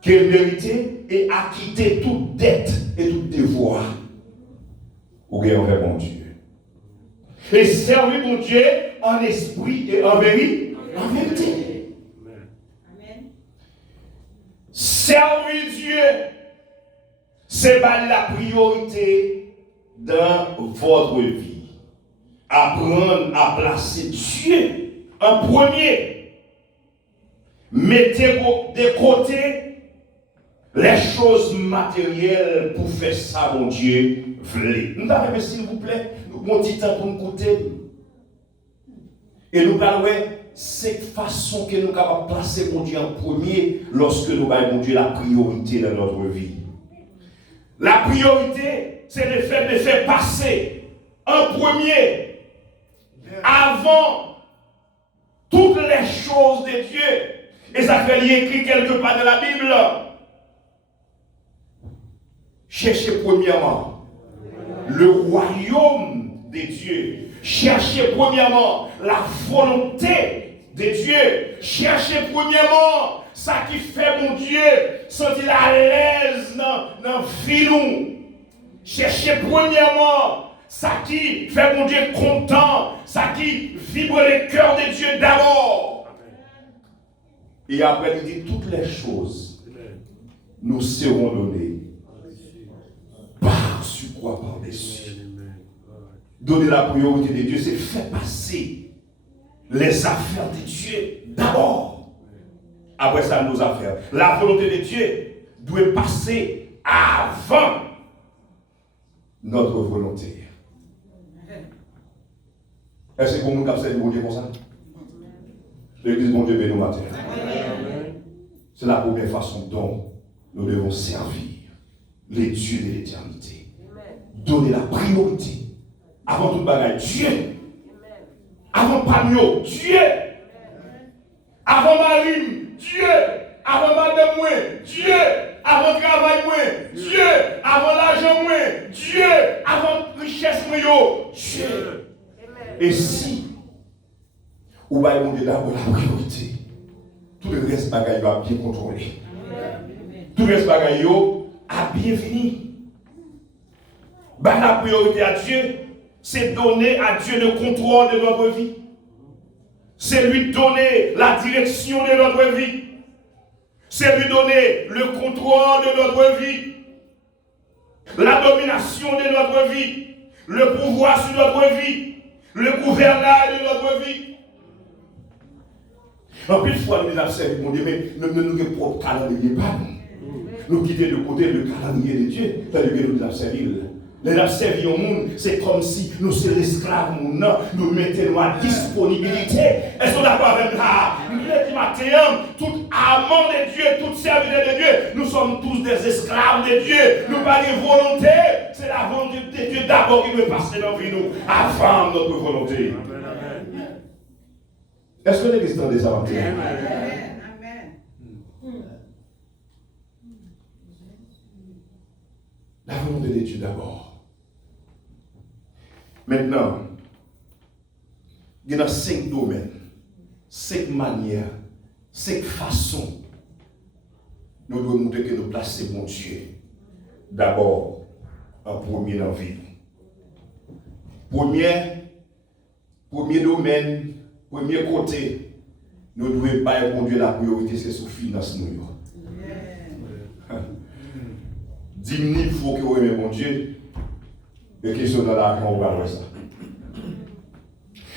qu'il méritait et acquitter toute dette et tout devoir ou bien envers mon Dieu. Et servir mon Dieu en esprit et en vérité. En vérité. Amen. Servir Dieu, c'est la priorité dans votre vie. Apprendre à placer Dieu en premier. Mettez de côté les choses matérielles pour faire ça, mon Dieu, voulez. Nous avons, s'il vous plaît, mon petit temps pour nous écouter. Et nous parlons cette façon que nous avons placer mon Dieu en premier lorsque nous avons, mon Dieu, la priorité dans notre vie. La priorité, c'est le fait de faire passer en premier, avant toutes les choses de Dieu. Et ça fait écrit quelque part dans la Bible. Cherchez premièrement le royaume de Dieu. Cherchez premièrement la volonté de Dieu. Cherchez premièrement ça qui fait mon Dieu sentir à l'aise dans la vie. Cherchez premièrement ça qui fait mon Dieu content. Ça qui vibre le cœur de Dieu d'abord. Et après il dit toutes les choses nous seront données. Par-dessus quoi par-dessus. Donner la priorité de Dieu, c'est faire passer les affaires de Dieu d'abord. Après ça, nos affaires. La volonté de Dieu doit passer avant notre volonté. Est-ce que vous avez observé mon Dieu comme ça? L'église, mon Dieu, béni matin. C'est la première façon dont nous devons servir les dieux de l'éternité. Donner la priorité. Avant toute bagaille, Dieu. Avant Pamio, Dieu. Avant Marine, Dieu. Avant Madame, Dieu. Avant travail, Dieu. Avant l'argent, Dieu. Avant richesse, Dieu. Et si vous allez demander d'abord la priorité, tout le reste bagaille va bien contrôler. Tout le reste bagaille a bien fini. La priorité à Dieu, c'est donner à Dieu le contrôle de notre vie. C'est lui donner la direction de notre vie. C'est lui donner le contrôle de notre vie. La domination de notre vie. Le pouvoir sur notre vie. Le gouvernail de notre vie. En plus, fois, nous avons servi mon Dieu, mais nous n'avons pas de calendrier. Nous quittons de côté le calendrier de Dieu. C'est-à-dire que nous avons servi. Les avons servi au monde, c'est comme si nous sommes l'esclave, nous mettons à disponibilité. Est-ce qu'on est d'accord avec ça? Le matin, tout amant de Dieu, tout serviteur de Dieu, nous sommes tous des esclaves de Dieu. Nous n'avons pas de volonté. C'est la volonté de Dieu d'abord qui veut passer dans nous, avant notre volonté. Amen. Est-ce que l'église est des avantages? Amen. La volonté de Dieu d'abord. Maintenant, il y a 5 domaines, 5 manières, 5 façons. Nous devons montrer que nous plaçons mon Dieu d'abord en premier dans la vie. Premier domaine, premier côté, nous ne devons pas mon Dieu la priorité, c'est sous finance nous. 10 000 il faut que vous aimez mon Dieu. Et qui sont dans l'argent, on va voir ça.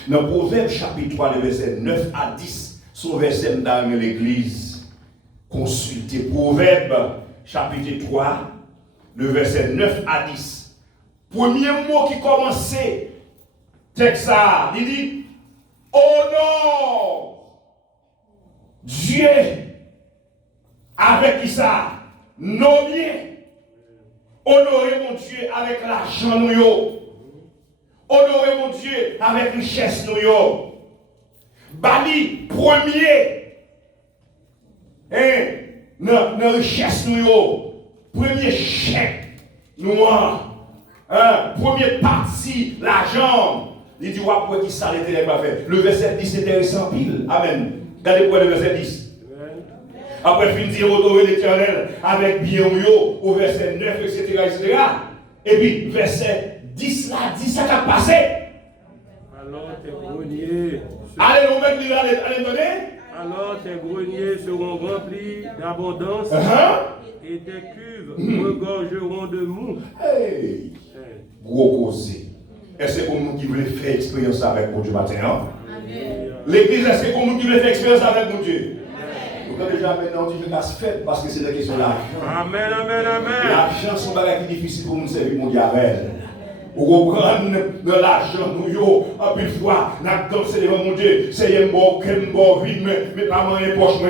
Dans Proverbe chapitre 3, le verset 9 à 10, son verset dans l'église, consultez Proverbe chapitre 3, le verset 9 à 10. Premier mot qui commençait, texte ça, il dit, honore Dieu. Avec qui ça? nos biens. Honorer mon Dieu avec l'argent nous yo. Honorer mon Dieu avec richesse nous yo. Bali premier. Nos richesse nous yo. Premier chèque noir. Premier parti, l'argent. Il dit, ouais, pour qui ça l'Éternel va faire. Le verset 10 c'est intéressant pile. Amen. Regardez pour le verset 10. Après, il dit, honorer l'Éternel avec bien au verset 9, etc. Et puis, verset 10 là, dit ça qui a passé. Alors tes greniers. Allez, nous mettre allez donner. Alors tes greniers seront remplis d'abondance et tes cuves regorgeront de mou. Hey! Gros causé. Est-ce que c'est pour nous qui voulons faire expérience avec mon Dieu matin? L'église, est-ce que c'est pour nous qui voulons faire expérience avec mon Dieu? Donc déjà maintenant, on dit que ça se fait parce que c'est la question de l'argent. Amen, amen, amen. L'argent, c'est un bagage difficile pour nous servir mon Dieu avec. Pour reprendre de l'argent, nous, en plus fois, nous dansons devant mon Dieu. C'est un bon, vide, mais pas moyen poche.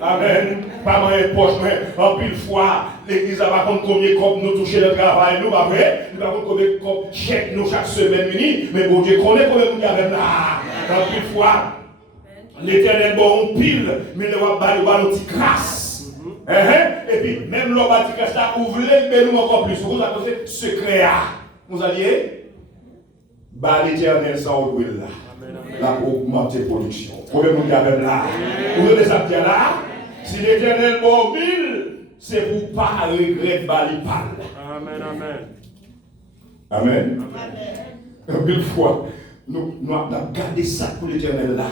Amen. Pas moyen poche. En plus fois, l'église a pas compte combien comme nous toucher le travail, nous, pas vrai. Nous avons combien comme chèque nous chaque semaine, mais bon Dieu connaît combien nous avons là. En plus fois, l'Éternel bon pile, mais nous va battre une petite grâce. Et puis, même l'homme a dit que ça ouvre mais nous encore plus. Vous avez secret. Vous alliez, l'Éternel sans oublier là. La augmenter production. Combien nous avons là? Vous avez ça là? Si l'Éternel bon mille, c'est pour pas regretter Bali parle. Amen, amen. Amen. Une fois, nous avons gardé ça pour l'Éternel là.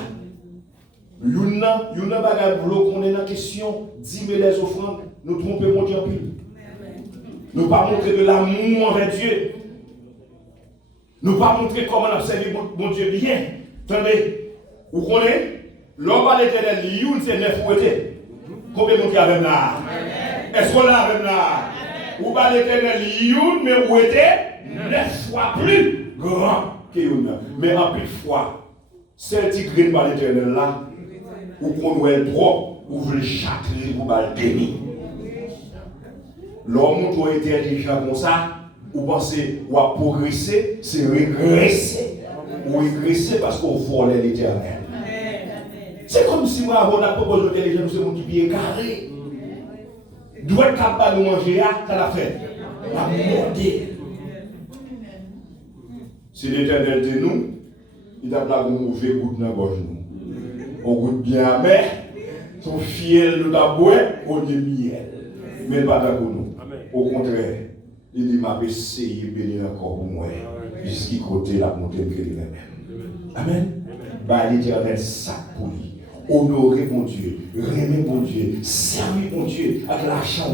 Nous avons qu'on est dans la question, 10 000 les offrandes, nous trompons mon Dieu en pile. Nous pas montrer de l'amour envers Dieu. Nous pas montrer comment on a servi mon Dieu bien. Attendez, vous connaissez? L'homme à l'Éternel, c'est 9 ou était. Combien de monde avait là? Est-ce qu'on a avec là? Ou pas l'Éternel, mais où était 9 fois plus grand que Youn. Mais en plus fois, celle qui grille par l'Éternel là, ou qu'on est trop, ou vous le châtrer, ou va le déni. L'homme qui est intelligent comme ça, ou pensez, ou à progresser, c'est régresser. Ou régresser parce qu'on volait l'Éternel. C'est comme si moi, avant la proposition d'intelligence, c'est mon qui est carré. Doit être capable de manger, ça l'a fait. La monter. Si l'Éternel de nous, il a pas de mauvais goût dans la gorge. On goûte bien amer, son fiel nous a boire, on est miel. Mais pas pour nous. Au contraire, il dit m'a essayé de bénir encore pour moi. Jusqu'à côté la montée que lui-même. Amen. Bah l'Éternel ça pour lui. Honorer mon Dieu, aimer mon Dieu, servir mon Dieu avec l'argent.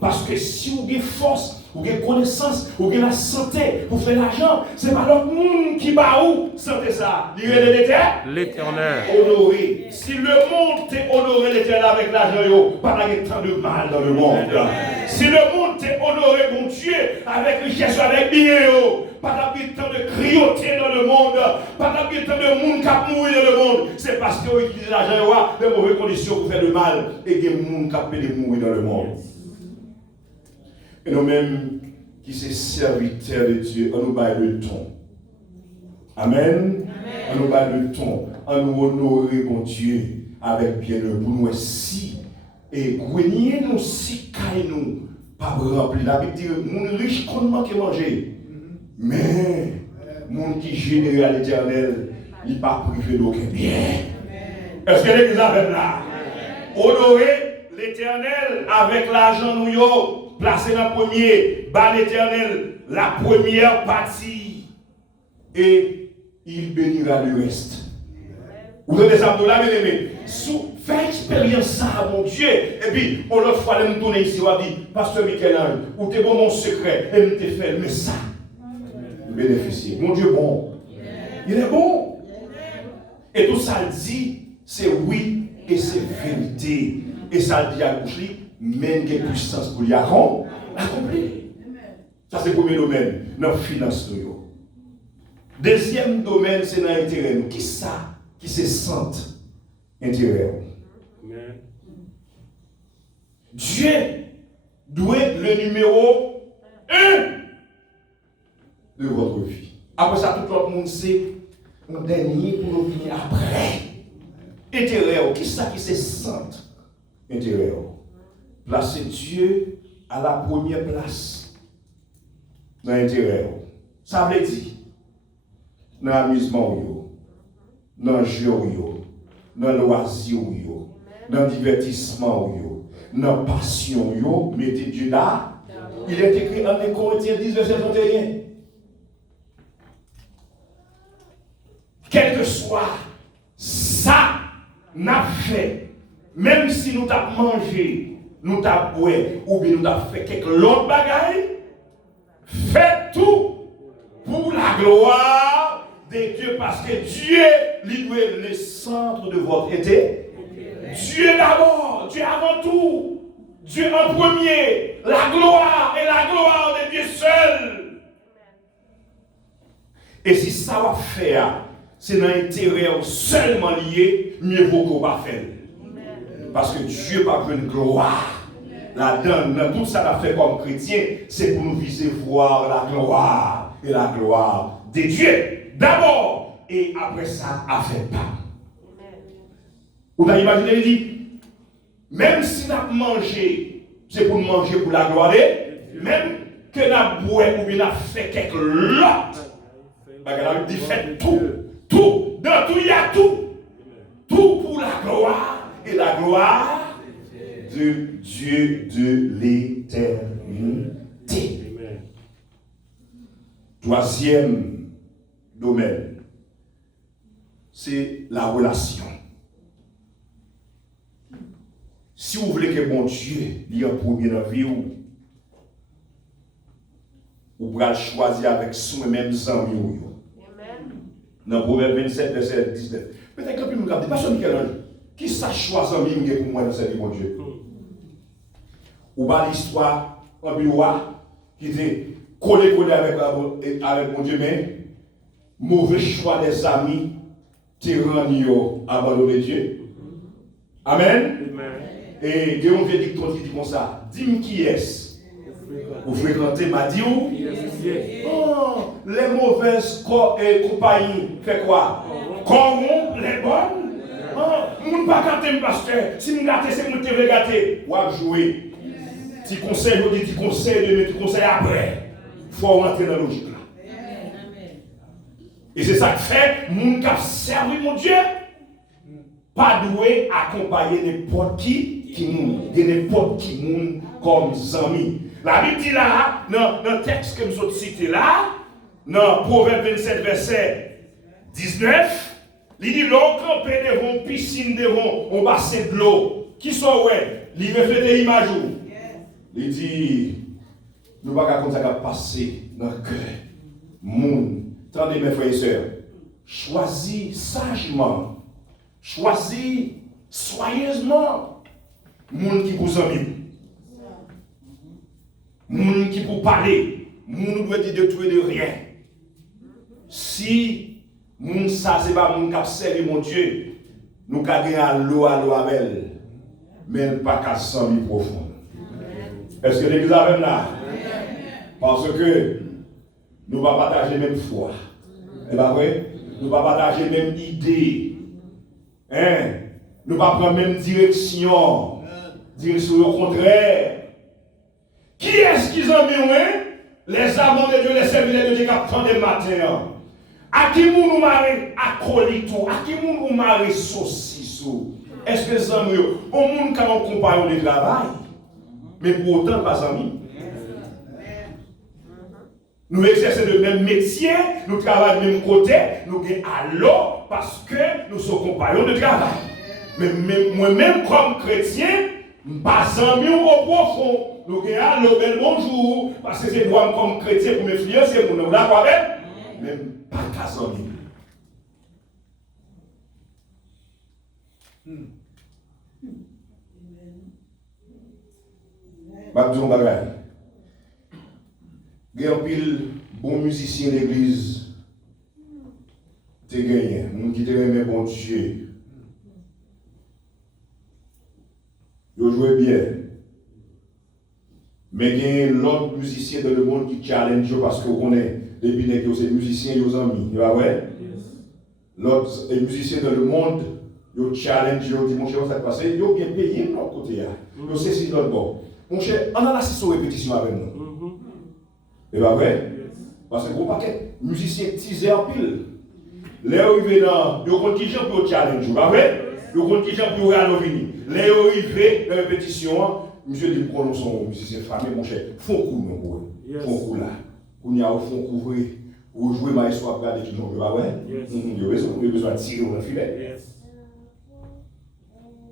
Parce que si vous avez force, vous avez connaissance, vous avez la santé pour faire l'argent, c'est pas l'autre monde qui bat où santé ça. L'Éternel. Honorer. Si le monde t'a honoré l'Éternel avec l'argent, pas de tant de mal dans le monde. Si le monde t'a honoré mon Dieu avec richesse, avec bien, pas d'habitant de crioter dans le monde, pas d'habitant de monde qui a mouru dans le monde, c'est parce qu'ils utilisent l'argent de mauvaises conditions pour faire le mal et des gens qui ont mourir dans le monde. Et nous-mêmes, qui sommes serviteurs de Dieu, on nous bat le ton. Amen. On nous bat le ton. On nous honorer mon Dieu avec bien-être pour nous si. Et grenier nous si caille nous, pas rempli. La Bible dit, mon riche qu'on manque manger. Mais, mon qui génère à l'Éternel, il n'est pas privé d'aucun bien. Est-ce que l'église avec là? Honorer l'Éternel avec l'argent nous placé dans le premier, bas l'Éternel, la première partie, et il bénira le reste. Vous avez des abdoulats, bien aimés. Fais expérience ça, mon Dieu. Et puis, on l'autre fois, nous tourner ici, on dit, Pasteur Michel-Ange, ou t'es bon mon secret, et nous t'es fait, mais ça, bénéficier. Mon Dieu bon. Il est bon. Et tout ça dit, c'est oui et c'est vérité. Et ça dit à bouche, même qu'il y ait puissance pour y accomplir. Ça c'est le premier domaine, dans la finance. Deuxième domaine, c'est dans l'intérêt. Qui ça qui se sent intérêt? Dieu doit être le numéro 1 de votre vie. Après ça, tout le monde sait un dernier pour nous venir après. Intérieur, qui ça qui se sent intérieur? Placer Dieu à la première place dans l'intérieur. Ça veut dire, dans l'amusement, dans le jeu, dans le loisir, dans le divertissement, dans la passion, mettez Dieu là. Il est écrit en 1 Corinthiens 10, verset 31. Quel que soit ça, n'a fait, même si nous t'avons mangé, nous t'avons boire, ou bien nous t'avons fait quelque autre bagaille, faites tout pour la gloire de Dieu, parce que Dieu, lui, est le centre de votre été. Dieu d'abord, Dieu avant tout, Dieu en premier, la gloire de Dieu seul. Et si ça va faire, c'est dans l'intérêt seulement lié, mieux vaut qu'on va faire. Parce que Dieu n'a pas une gloire. Là-dedans, dans tout ça qu'on fait comme chrétien, c'est pour nous viser voir la gloire de Dieu. D'abord, et après ça, à faire pas. Vous avez imaginé, il dit, même si nous avons mangé, c'est pour manger pour la gloire de Dieu. Même que nous avons boit ou bien nous avons fait quelque chose, il dit, faites tout. Tout, dans tout, il y a tout. Tout pour la gloire et la gloire de Dieu de l'éternité. Troisième domaine, c'est la relation. Si vous voulez que mon Dieu l'y en premier dans la vie, vous pouvez choisir avec soi-même sans mieux. Dans Proverbe 27, verset 19. Peut-être que nous regardons, personne qui sache choisir un mime pour moi dans cette vie, mon Dieu. Ou pas l'histoire, un roi qui était collé avec mon Dieu, mais mauvais choix des amis, tyrannie, abandonné Dieu. Amen. Et Guillaume vient dire qui dit comme ça. Dis-moi qui est-ce? Vous fréquentez m'a dit où? Oh, les mauvaises compagnies fait quoi? Corrompent les bonnes? Oh, moun pas gâter pasteur. Si nous gâter, c'est moun qui veut gâter. Ou à jouer. Si conseil, vous dites conseil, de mettre conseil après. Il faut rentrer dans la logique là. Et c'est ça que fait, moun qui a servi mon Dieu. Pas doué accompagner n'importe qui moun. N'importe qui moun comme amis. La Bible dit là, dans le texte que nous avons cité là, dans Proverbe 27, verset 19, il dit l'eau campée devant, piscine devant, on bassin de l'eau. Qui sont ouais? Il reflète des images. Il dit, nous ne pouvons pas comme ça passer dans le cœur. Moun, attendez mes frères et sœurs, choisis sagement, choisis soigneusement, moun qui vous aime. Moun qui pour parler, moun doit dire de tout et de rien. Si moun ça c'est pas moun qui a servi mon Dieu, nous gagner à l'eau avec, mais pas qu'à 100 000 profond. Est-ce que l'église a même là? Parce que nous ne pas partager la même foi. C'est pas vrai? Nous ne pas partager la même idée. Hein? Nous ne pas prendre la même direction. Direction au contraire. Qui est-ce qu'ils ont mis, hein? Les amants de Dieu, les serviteurs de Dieu qui attendent le matin. À qui nous marrer acolyto? À qui nous marrer saucissou? Est-ce que les amis, au monde qui ont compagnon de travail, mais pour autant pas amis? Nous exerçons le même métier, nous travaillons du même côté, nous sommes à l'eau parce que nous sommes compagnons de travail. Mais moi-même comme chrétien, pas amis au profond. Nous sommes à l'eau, bel bonjour, parce que c'est moi comme chrétien pour m'influencer, pour nous d'accord avec, même pas qu'à amis. Babdou Bagay. Il y a un pile bon musicien d'église. Tu gagné. Nous qui te remet bon Dieu. Ils jouent bien. Mais il y a l'autre musicien dans le monde qui challenge parce qu'on est depuis que c'est musiciens et amis. Vous voyez? L'autre musicien dans le monde, ils challenge, ils disent mon cher, ça va passer, ils ont bien payé de l'autre côté. Ils c'est si l'autre bon. Mon cher, on a assisté aux répétitions avec nous. Et pas vrai? Parce que gros paquet, musiciens teaser en pile. Là où ils dans, ils ont qui gens pour challenge, pas vrai? Ils ont qui gens pour aller venir. Là où ils vont dans la répétition, monsieur dit qu'on son musicien famille, mon cher, font coup non pour font coup là. On y a au fond couvrir pour jouer ma histoire pour garder qui non, pas vrai? Il y a besoin de tirer au filet.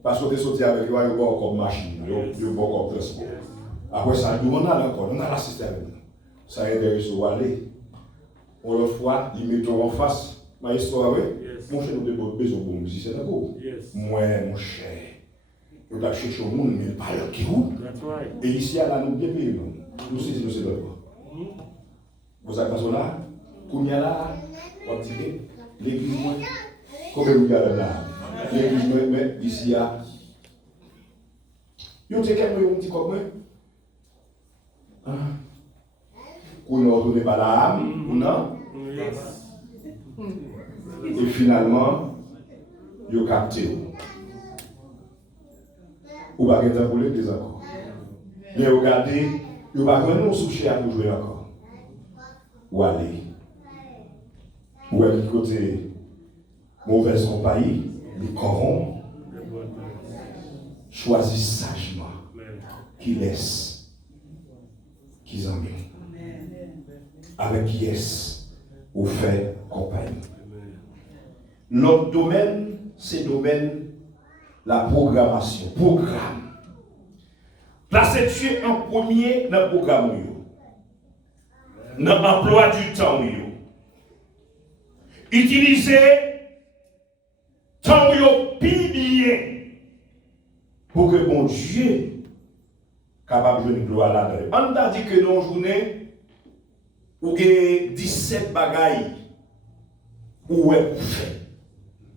Parce que tu es sorti avec lui, il y a comme machine, il y a comme transport. Après ça, nous on a encore, on a l'assisté avec nous. Ça intéresse au aller. On le fois, ils mettent en face ma histoire avec. Mon cher, nous avons besoin de musicien d'accord. Moi, mon cher, nous avons cherché au monde, mais il parle qui où. Et ici, là, nous bien payés. Nous sommes nous c'est d'accord. Vous avez pas là, qu'on y a là, on dit l'église, combien vous avez là? L'église, mais ici, là. Vous avez quelqu'un qui dit comme moi? Qu'on ne retourne pas la âme, non? Et finalement, vous avez capté. Vous n'avez pas pour l'église encore. Mais regardez, vous n'avez pas vraiment souché à pour jouer encore. Ou aller. Ou à quel côté mauvaise compagnie, les corrompent. Choisis sagement. Qui laisse, qui en met. Avec qui est-ce ou fait compagnie. L'autre domaine, c'est le domaine la programmation. Programme. Placez Dieu en premier dans le programme. Dans l'emploi du temps. Utilisez temps plus bien pour que mon Dieu capable de gloire là-dedans. On a dit que dans une journée, vous avez 17 bagailles où est fait.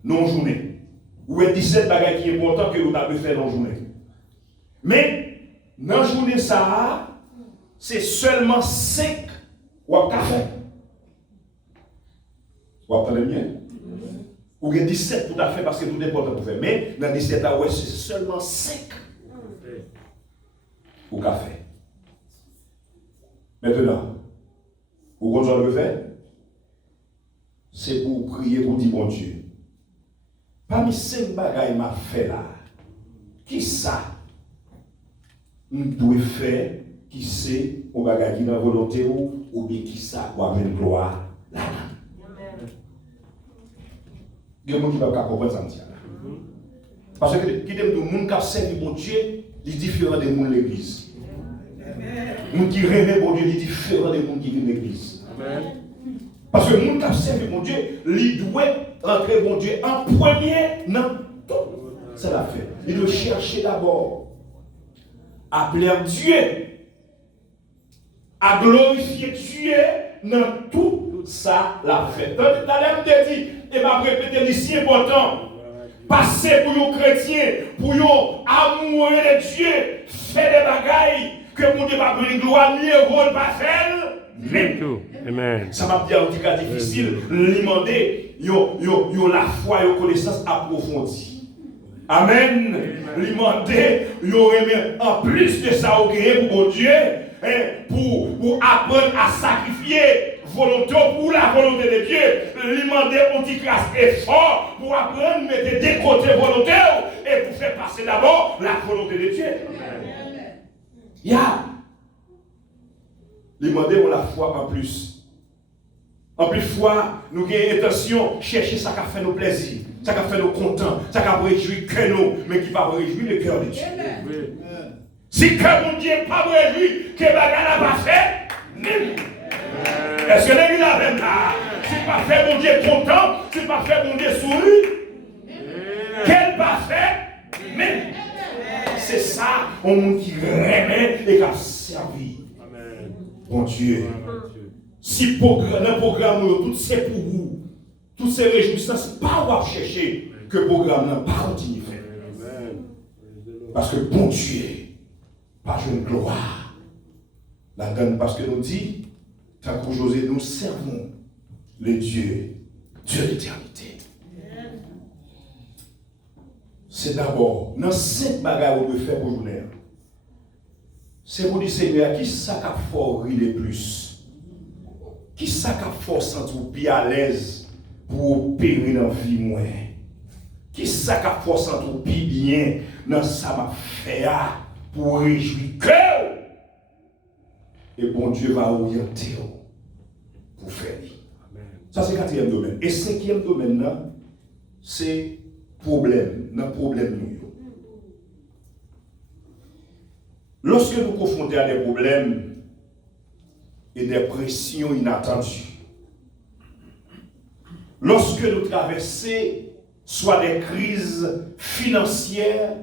Dans une journée. Vous avez 17 bagailles qui sont importantes que vous avez fait dans une journée. Mais dans la journée, ça, c'est seulement 5 ou un café. Vous entendez bien? Ou il y a 17 tout à fait parce que tout est important pour faire. Mais dans 17 là, c'est seulement 5 au café. Maintenant, vous comprenez le faire? C'est pour prier pour dire bon Dieu. Parmi 5 bagailles m'a fait là, qui ça? Nous devons faire qui c'est au bagage qui est dans la volonté ou bien qui ça pour avoir une gloire là-dedans. Il y a des gens qui ne peuvent pas comprendre ça. Parce que qui aime tout le monde qui a servi mon Dieu, il est différent des gens de l'église. Les gens qui rêvent mon Dieu, il est différent des gens qui vivent l'église. Parce que les gens qui a servi mon Dieu, il doit rentrer mon Dieu en premier dans tout. C'est la fait. Il doit chercher d'abord à plaire Dieu, à glorifier Dieu dans tout ça la fait. Dans le te dit, et m'a répété ici important, passer pour les chrétiens, pour les amoureux de Dieu, faire des bagailles que mon Dieu va donner gloire, ni le rôle pas faire. Amen. Ça m'a dit un cas difficile, demander la foi et la connaissance approfondie. Amen. Lui demander, il aurait en plus de ça au pour Dieu, pour apprendre à sacrifier volonté pour la volonté de Dieu. Lui demander un petit grâce effort pour apprendre à mettre des côtés volonté et pour faire passer d'abord la volonté de Dieu. Lui demander la foi en plus. En plus foi, nous avons intention de chercher ça qui fait nos plaisirs. Ça qui fait nous contents, ça qui réjouit que nous, mais qui va réjouir le cœur de Dieu. Si que mon Dieu n'est pas réjoui, que bagarre n'a pas fait, est-ce que l'église a même là? Si pas fait mon Dieu content, si pas fait mon Dieu sourire, quel pas fait, même. C'est ça, on monde qui remet et qui a servi. Bon Dieu. Si le programme, tout c'est pour vous. Toutes ces réjouissances, pas à chercher que le programme n'a pas continué à faire. Parce que bon Dieu, pas une gloire La donne parce que nous dit, tant que José, nous servons le Dieu de l'éternité. C'est d'abord, dans cette bagarre où nous faisons pour journée, c'est pour dire, Seigneur, qui ça qu'a fort le plus? Qui ça qu'a fort sentir bien à l'aise pour opérer dans la vie moins? Qui ça qu'a fort sentir bien dans ça m'a fait pour réjouir cœur? Et bon Dieu va orienter pour faire. Ça c'est le 4e domaine. Et 5e domaine là, c'est problème, dans problème nous. Lorsque nous confrontons à des problèmes et des pressions inattendues, lorsque nous traversons soit des crises financières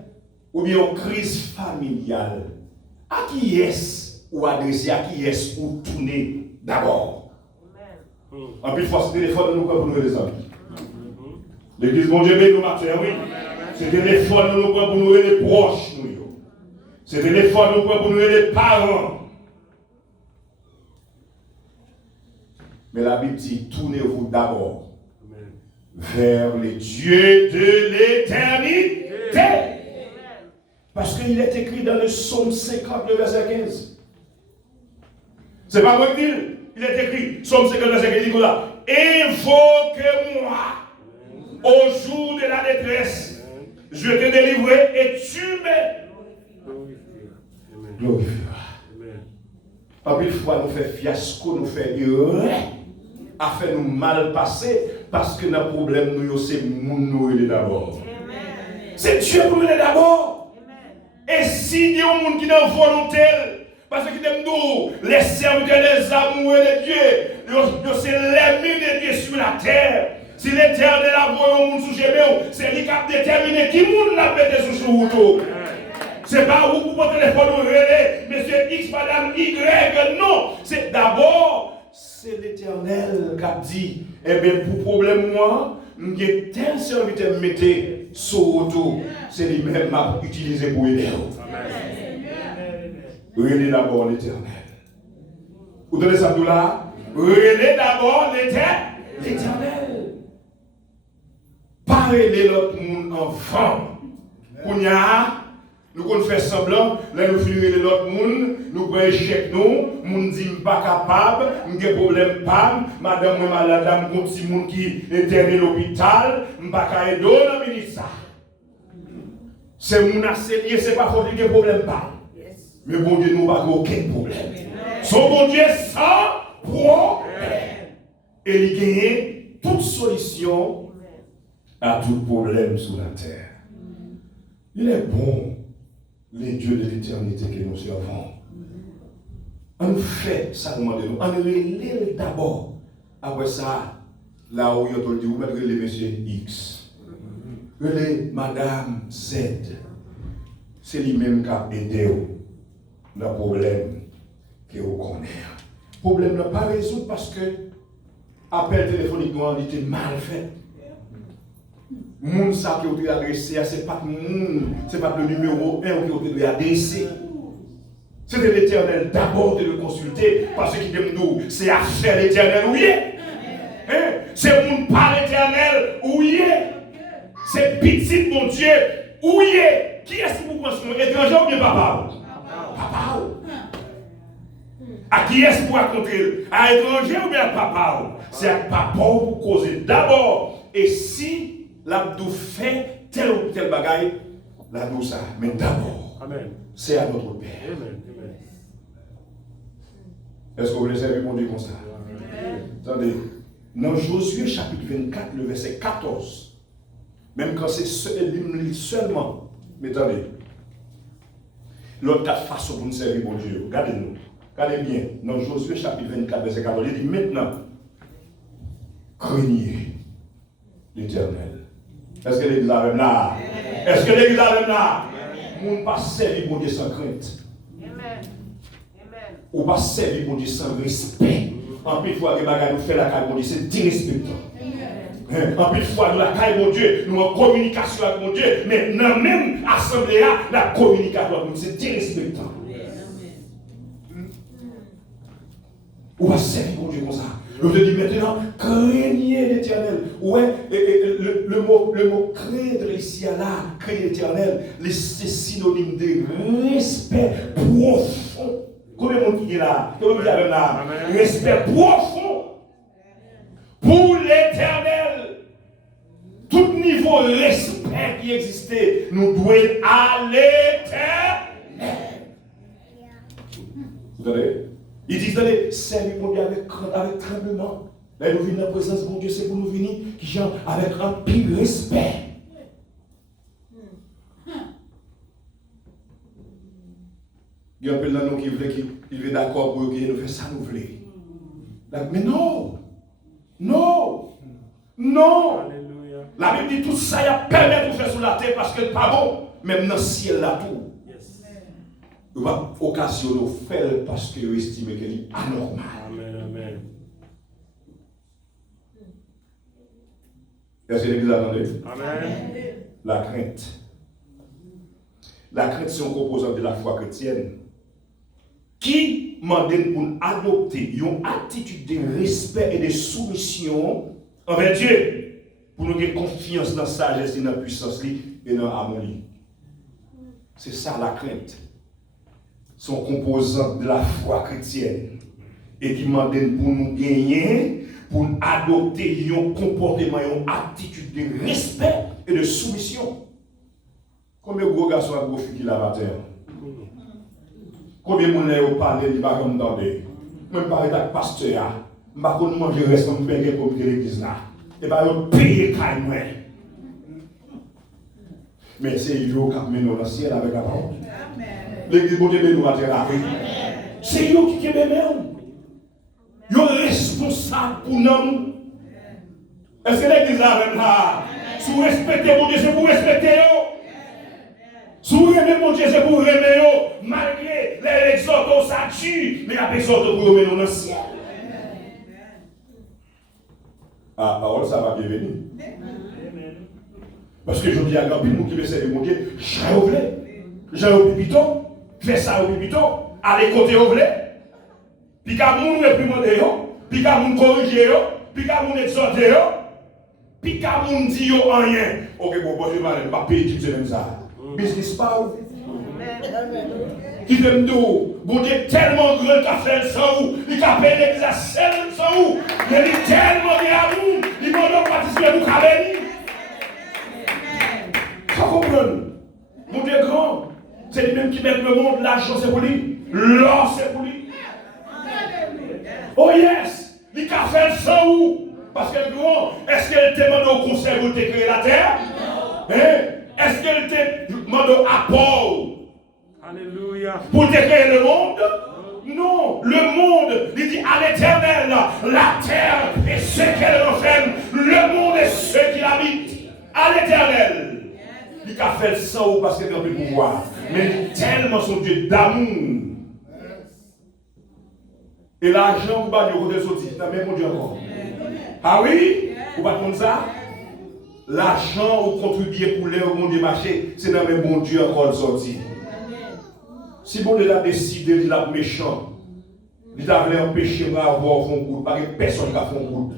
ou bien une crise familiale, à qui est-ce ou adresser, à qui est-ce ou tourner d'abord? En plus, fois, c'est téléphone nous pour nous les amis. L'église bon Dieu nous matin, oui. C'est téléphone nous pour nous les proches. C'est téléphone nous pour nous les parents. Mais la Bible dit, tournez-vous d'abord vers les dieux de l'éternité. Parce qu'il est écrit dans le psaume 50, le verset 15. C'est pas moi qui dis. Il est écrit, psaume 50, verset 15, il dit là, invoque-moi au jour de la détresse. Je te délivrerai et tu me glorifieras. En plus, fois, nous faisons fiasco, nous faisons erreur, à faire nous mal passer, parce que notre problème, nous, c'est nous d'abord. C'est Dieu pour nous d'abord. Et si il y a un monde qui est volontaire, parce que les serviteurs, les amoureux de Dieu, c'est l'ennemi de Dieu sur la terre. Si l'Éternel a voulu un monde sous Géméon, c'est lui qui a déterminé qui monde l'a pété sous son route. C'est pas vous pour le téléphone ou relais, monsieur X, madame Y, non. C'est d'abord, c'est l'Éternel qui a dit, eh bien, pour problème, moi, j'ai tel serviteur mettez sur route, c'est lui-même qui a utilisé pour aider. Relais d'abord l'Éternel. Vous donnez ça là? Relais d'abord l'Éternel. Parlez l'autre monde enfant. Nous qu'on fait semblant, là nous finissons l'autre monde, nous prenons échec nous, nous dit pas capable, nous avons problème pas, madame ou madame, comme si monde qui était à l'hôpital, nous pas capable aider dans le ministère. C'est mon asselier, c'est pas faute de problème pas. Mais bon Dieu, nous n'avons aucun problème. Son bon Dieu sans problème. Et il gagne toute solution à tout problème sur la terre. Il est bon, les dieux de l'éternité que nous servons. On fait ça, nous demandons. On relève d'abord. Après ça, là où il y a dit, vous mettez les messieurs X. Relève Madame Z. C'est lui-même qui a aidé le problème que vous connaissez. Le problème n'est pas résolu parce que l'appel téléphonique il était mal fait. Le monde qui vous avez adressé, ce n'est pas le numéro 1 qui vous avez adressé. C'était l'Éternel d'abord de le consulter parce qu'il aime nous, c'est affaire l'Éternel où il est. C'est mon par l'Éternel où il est. C'est petit mon Dieu où il est. Qui est-ce que vous pensez? Étranger ou bien papa? Papa. À qui est-ce pour raconter? À étranger ou bien à papa? C'est à papa pour causer d'abord. Et si l'abdou fait tel ou tel bagaille, l'abdou ça. Mais d'abord, c'est à notre Père. Amen. Est-ce que vous voulez servir mon Dieu comme ça? Attendez, dans Josué chapitre 24, le verset 14, même quand c'est seulement, mais attendez, l'autre quatre façons pour nous servir mon Dieu, regardez-nous, regardez bien, dans Josué chapitre 24, verset 14, il dit maintenant, craignez l'Éternel. Est-ce que l'église a même là? Est-ce que l'église a même là? Nous ne pas servir mon Dieu sans crainte. Ou pas servir mon Dieu sans respect. En plus de fois que nous fait la caille mon Dieu, c'est disrespectant. En plus de fois nous la caille mon Dieu, nous en communication avec mon Dieu, mais dans la même assemblée, la communication avec mon Dieu, c'est disrespectant. On va servir mon Dieu comme ça. Je te dis maintenant, craignez l'Éternel. Ouais, le mot craindre ici, là, craindre l'Éternel, c'est synonyme de respect profond. Combien de monde qui est là? Combien de monde là? Respect profond pour l'Éternel. Tout niveau de respect qui existait, nous devons à l'Éternel. Vous entendez? Il dit, servez mon Dieu avec tremblement. Là, nous venons dans la présence de mon Dieu, c'est pour nous venir avec un pire respect. Il y a un peu de nous qui veut d'accord pour nous faire ça, nous voulons. Mais non! Non! Non! Alléluia. La Bible dit tout ça, il a permis de faire sur la terre parce que c'est pas bon. Même dans le ciel, là, tout. Il va occasionner de faire parce que vous estimez qu'elle est anormale. Amen, amen. Est-ce que l'église a entendu? Amen. La crainte. La crainte, c'est un composant de la foi chrétienne qui m'amène pour adopter une attitude de respect et de soumission envers Dieu pour nous avoir confiance dans la sagesse et dans la puissance et dans l'harmonie. C'est ça la crainte. Son composant de la foi chrétienne et qui m'amène pour nous gagner, pour adopter un comportement, une attitude de respect et de soumission. Combien de gros garçons et de gros filles qui lavent la terre? Combien de monde ont parlé, ils ne vont pas entendre. Même pas avec pasteur, je ne vais pas manger le reste comme payer pour l'église là. Et bien, ils payer quand même. Mais c'est eux qui mènent dans le ciel avec la parole. L'église de Dieu nous a terre. C'est eux qui mènent. Ils sont responsables pour nous. Est-ce que l'église là même là? Si vous respectez mon Dieu, c'est pour respecter eux. Si vous aimez mon Dieu, c'est pour aimer eux. Malgré les exhortes, ça tue. Mais la exhorte pour aimer dans le ciel. Ah, parole, ça va bien venir. Parce que je dis à Gabi, nous qui veut servir mon Dieu, j'ai au pipiton, fais ça au pipiton, allez côté au blé, puis qu'à moun réprimander, puis qu'à moun corriger, puis qu'à moun exhorter, puis qu'à moun dire rien. Ok, bon, je vais pas payer tout ce ça. Business pas où? Qui veut me dire, bon Dieu tellement grand qu'a fait sans vous, il a payé l'exercice sans vous, il est tellement bien à vous, il m'a donc participer pour cabiner. Ça comprend? Mon Dieu grand, c'est lui-même qui met le monde, l'argent c'est pour lui, l'or c'est pour lui. Oh yes, il a fait sans vous, parce que le grand, est-ce qu'elle te demande au conseil pour te créer la terre? Hein? Est-ce qu'elle te demande à Paul? Alléluia. Pour te créer le monde? Non, le monde, il dit à l'Éternel, la terre et ce qu'elle renferme, le monde et ceux qui l'habitent, à l'Éternel. Il a fait ça parce qu'il a le pouvoir, mais tellement son Dieu d'amour. Et l'argent, vous va dire, c'est la même Dieu encore. Ah oui? Vous ne pouvez pas ça? L'argent ou contribuer pour les monde des marchés, c'est dans le même bon Dieu encore sorti. Si bon Dieu a décidé de la méchant, il a voulu empêcher moi avoir un coup, parce que personne n'a fait un coup.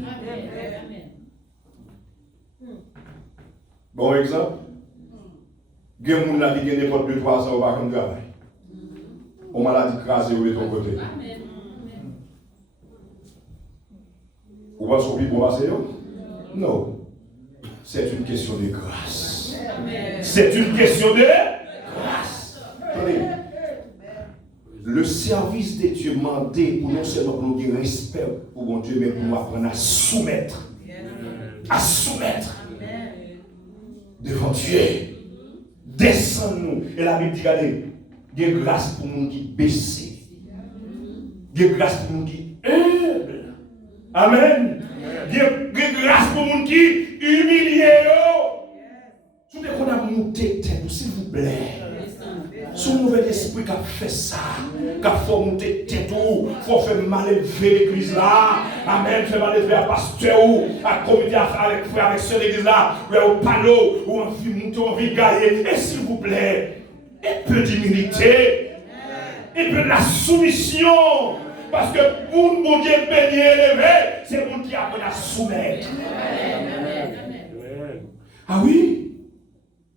Bon exemple, il y a des gens qui ont n'importe 2-3 ans au bas comme travail. On m'a dit craser de ton côté. Vous pensez que vous passer? Non. C'est une question de grâce. C'est une question de grâce. Attendez. Le service de Dieu mandé pour non seulement pour nous dire respect pour mon Dieu, mais pour nous apprendre à soumettre. À soumettre. Devant Dieu. Descends-nous. Et la Bible dit, regardez, il y a grâce pour nous qui baissent. Il y a grâce pour nous qui humble. Amen. Il y a grâce pour nous qui humilié. Tout le monde a monté tête, s'il vous plaît. Son nouvel esprit qui a fait ça, qui a fait monter tête, il faut faire mal élever l'église là. Amen. Faire mal élever à pasteur ou à comité avec frère, avec ceux de l'église là, ou au panneau, ou en vie monter, en vie gagner. Et s'il vous plaît, un peu d'humilité, un peu de la soumission. Parce que pour mon Dieu béni et élevé, c'est pour qui apprend à soumettre. Ah oui,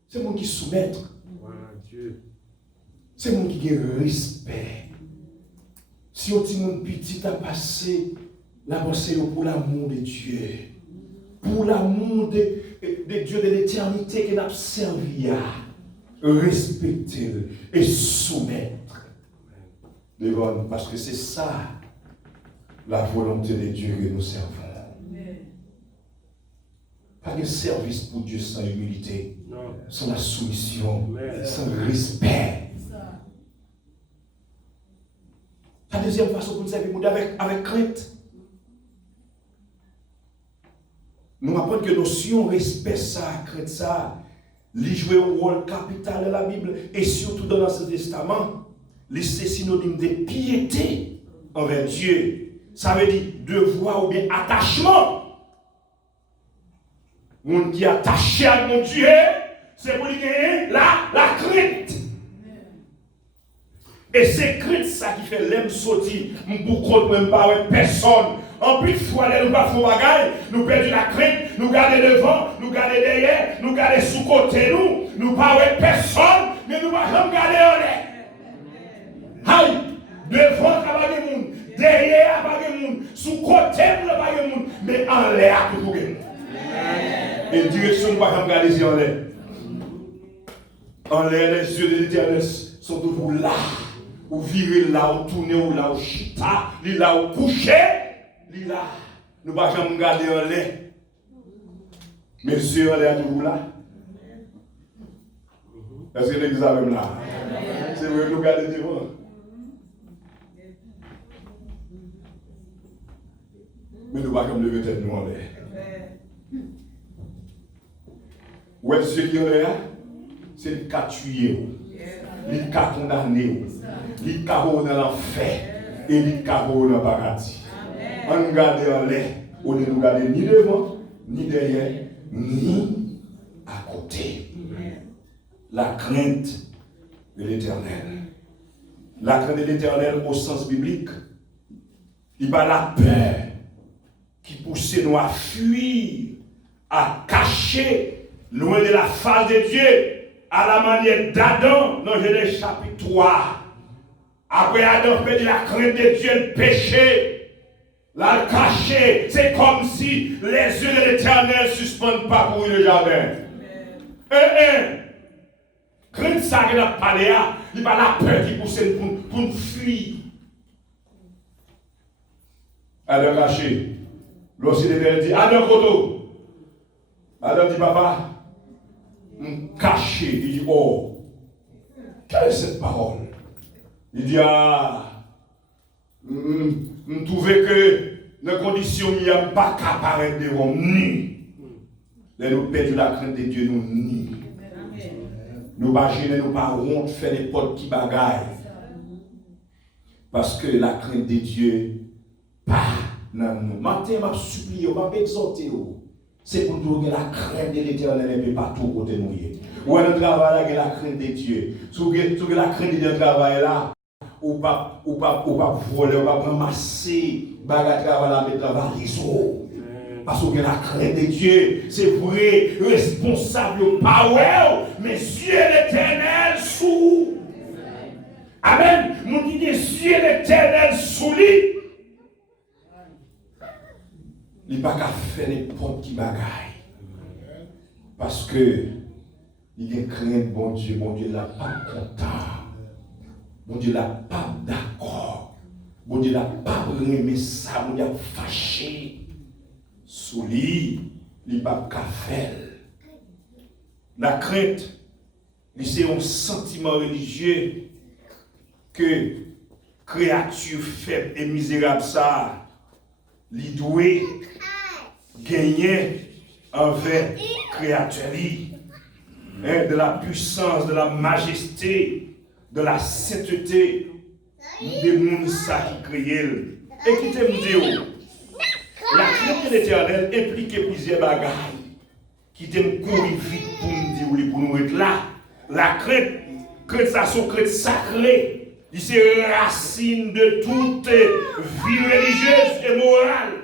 c'est mon qui soumettre. C'est mon qui a respect. Si on dit mon petit a passé, la pensée pour l'amour de Dieu, pour l'amour de Dieu de l'éternité qu'il a servi à respecter et soumettre devant, parce que c'est ça la volonté de Dieu que nous servons. Pas de service pour Dieu sans humilité, sans la soumission, sans le respect. La deuxième façon pour nous servir avec crainte. Nous apprenons que notion respect ça, crainte ça, les jouer un rôle capital dans la Bible et surtout dans l'Ancien Testament, c'est synonyme de piété envers Dieu. Ça veut dire devoir ou bien attachement. Monde qui est attaché à mon Dieu, c'est pour lui gagner la crainte. Et c'est crainte ça qui fait l'aime sortir. Beaucoup de même pas personne. En plus de fois, nous pas faire bagaille, nous perdons la crainte, nous gardons devant, nous gardons derrière, nous gardons sous côté nous pas personne, mais nous pas jamais garder en l'air. Aïe, devant pas de monde, derrière pas de monde, sous côté pas de monde, mais en l'air tout le monde. Et direction nous pas jamais garder en l'air. En l'air, les yeux de l'Éternel sont toujours là. Ou virer là, ou tourner, ou là, ou chita, là, ou coucher, là. Nous ne pouvons jamais garder en l'air. Mes yeux en l'air toujours là. Est-ce que l'église a même là? C'est vrai que nous gardons devant. Mais nous ne pouvons pas lever tête nous en l'air. Où est-ce qui est en l'air? C'est le cas tué. Les cas condamnés, les cas dans l'enfer et les cas dans le paradis. On regarde en l'air, on ne nous regarde ni devant, ni derrière, ni à côté. La crainte de l'Éternel. La crainte de l'Éternel au sens biblique, il va la peur qui pousse nous à fuir, à cacher loin de la face de Dieu. À la manière d'Adam dans Genèse chapitre 3. Après Adam fait de la crainte de Dieu le péché, la caché. C'est comme si les yeux de l'Éternel ne suspendent pas pour le jardin. Crainte ça que nous avons parlé, il n'y a pas la peur qui pousse pour nous fuir. Adam caché. Lorsque l'Éternel dit Adam Koto. Adam dit papa. Caché, il dit oh, quelle est cette parole? Il dit je trouvais que dans conditions il n'y a pas qu'à apparaître devant nous. Nous perdons la crainte de Dieu, nous ni. Nous ne gêner, nous pas honte, faire n'importe qui bagaille. Parce que la crainte de Dieu, pas dans nous. Maintenant, je supplie, je exhorter. C'est pour nous que la crainte de l'Éternel n'est pas tout côté nous. Ou un travail là, la crainte de Dieu. Si la crainte de Dieu travail là, ou pas voler, ou pas ramasser, bagarre travail là, mettre dans la valise. Parce que la crainte de Dieu, c'est vrai, responsable, pas mais Dieu l'Éternel sous. Amen. Nous disons Dieu l'Éternel sous lui. Il n'y a pas qu'à faire n'importe qui bagaille. Parce que il y a crainte, bon Dieu n'a pas content. Bon Dieu n'a pas d'accord. Bon Dieu n'a pas aimé ça, bon Dieu a fâché. Sous lui, il n'y a pas qu'à faire. La crainte, c'est un sentiment religieux que créature faible et misérable ça. Il doit gagner envers créateur, de la puissance, de la majesté, de la sainteté des mondes qui créent. Écoutez-moi dire, la crainte de l'Éternel implique plusieurs bagailles qui t'aiment courir vite pour nous dire, pour nous être là. La crainte ça sont crainte sacrée. c'est racine de toute vie religieuse et morale.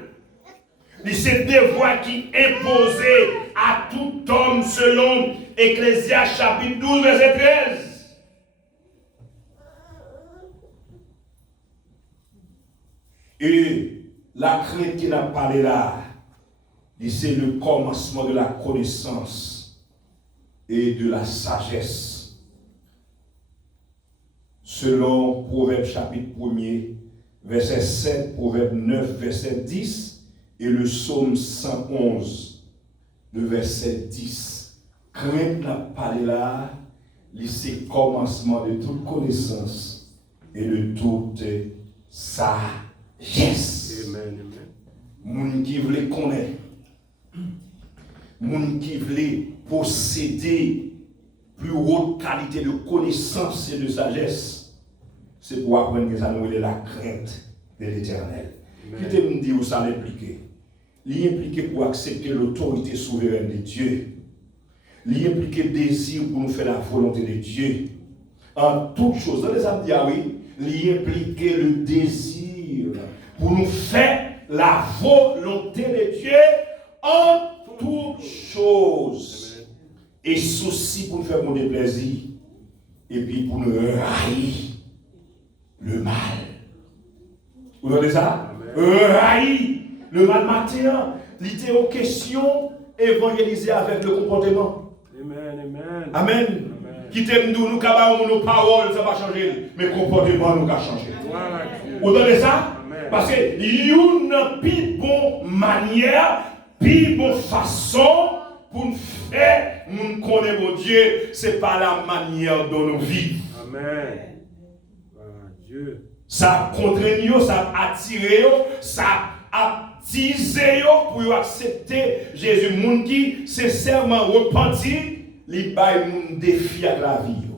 C'est devoir qui est imposé à tout homme selon Ecclésiaste chapitre 12, verset 13. Et la crainte qu'il a parlé là, c'est le commencement de la connaissance et de la sagesse. Selon Proverbe chapitre 1er, verset 7, Proverbe 9, verset 10, et le psaume 111, le verset 10. Crainte n'a parlé là, c'est le commencement de toute connaissance et de toute sagesse. Amen. Moun qui veut connaître, moun qui veut posséder plus haute qualité de connaissance et de sagesse, c'est pour apprendre que ça nous est la crainte de l'Éternel. Qui te me dit où ça l'implique? L'implique pour accepter l'autorité souveraine de Dieu. L'implique le désir pour nous faire la volonté de Dieu. En toutes choses, dans les âmes oui, l'implique le désir pour nous faire la volonté de Dieu en toutes choses. Et souci pour nous faire mon déplaisir. Et puis pour nous railler le mal. Vous entendez ça? Railler le mal matin. L'idée aux questions évangéliser avec le comportement. Amen. Qui t'aime nous avons nos paroles, ça va changer. Mais le comportement nous va changer. Vous entendez ça? Parce que il y a une plus bonne manière, plus bonne façon pour nous faire, nous connaître mon Dieu, c'est pas la manière dont nous vivons. Amen. Dieu. Ça contraint, ça attire, ça attise pour accepter Jésus. Moun qui sincèrement repenti, il bail moun défi à la vie.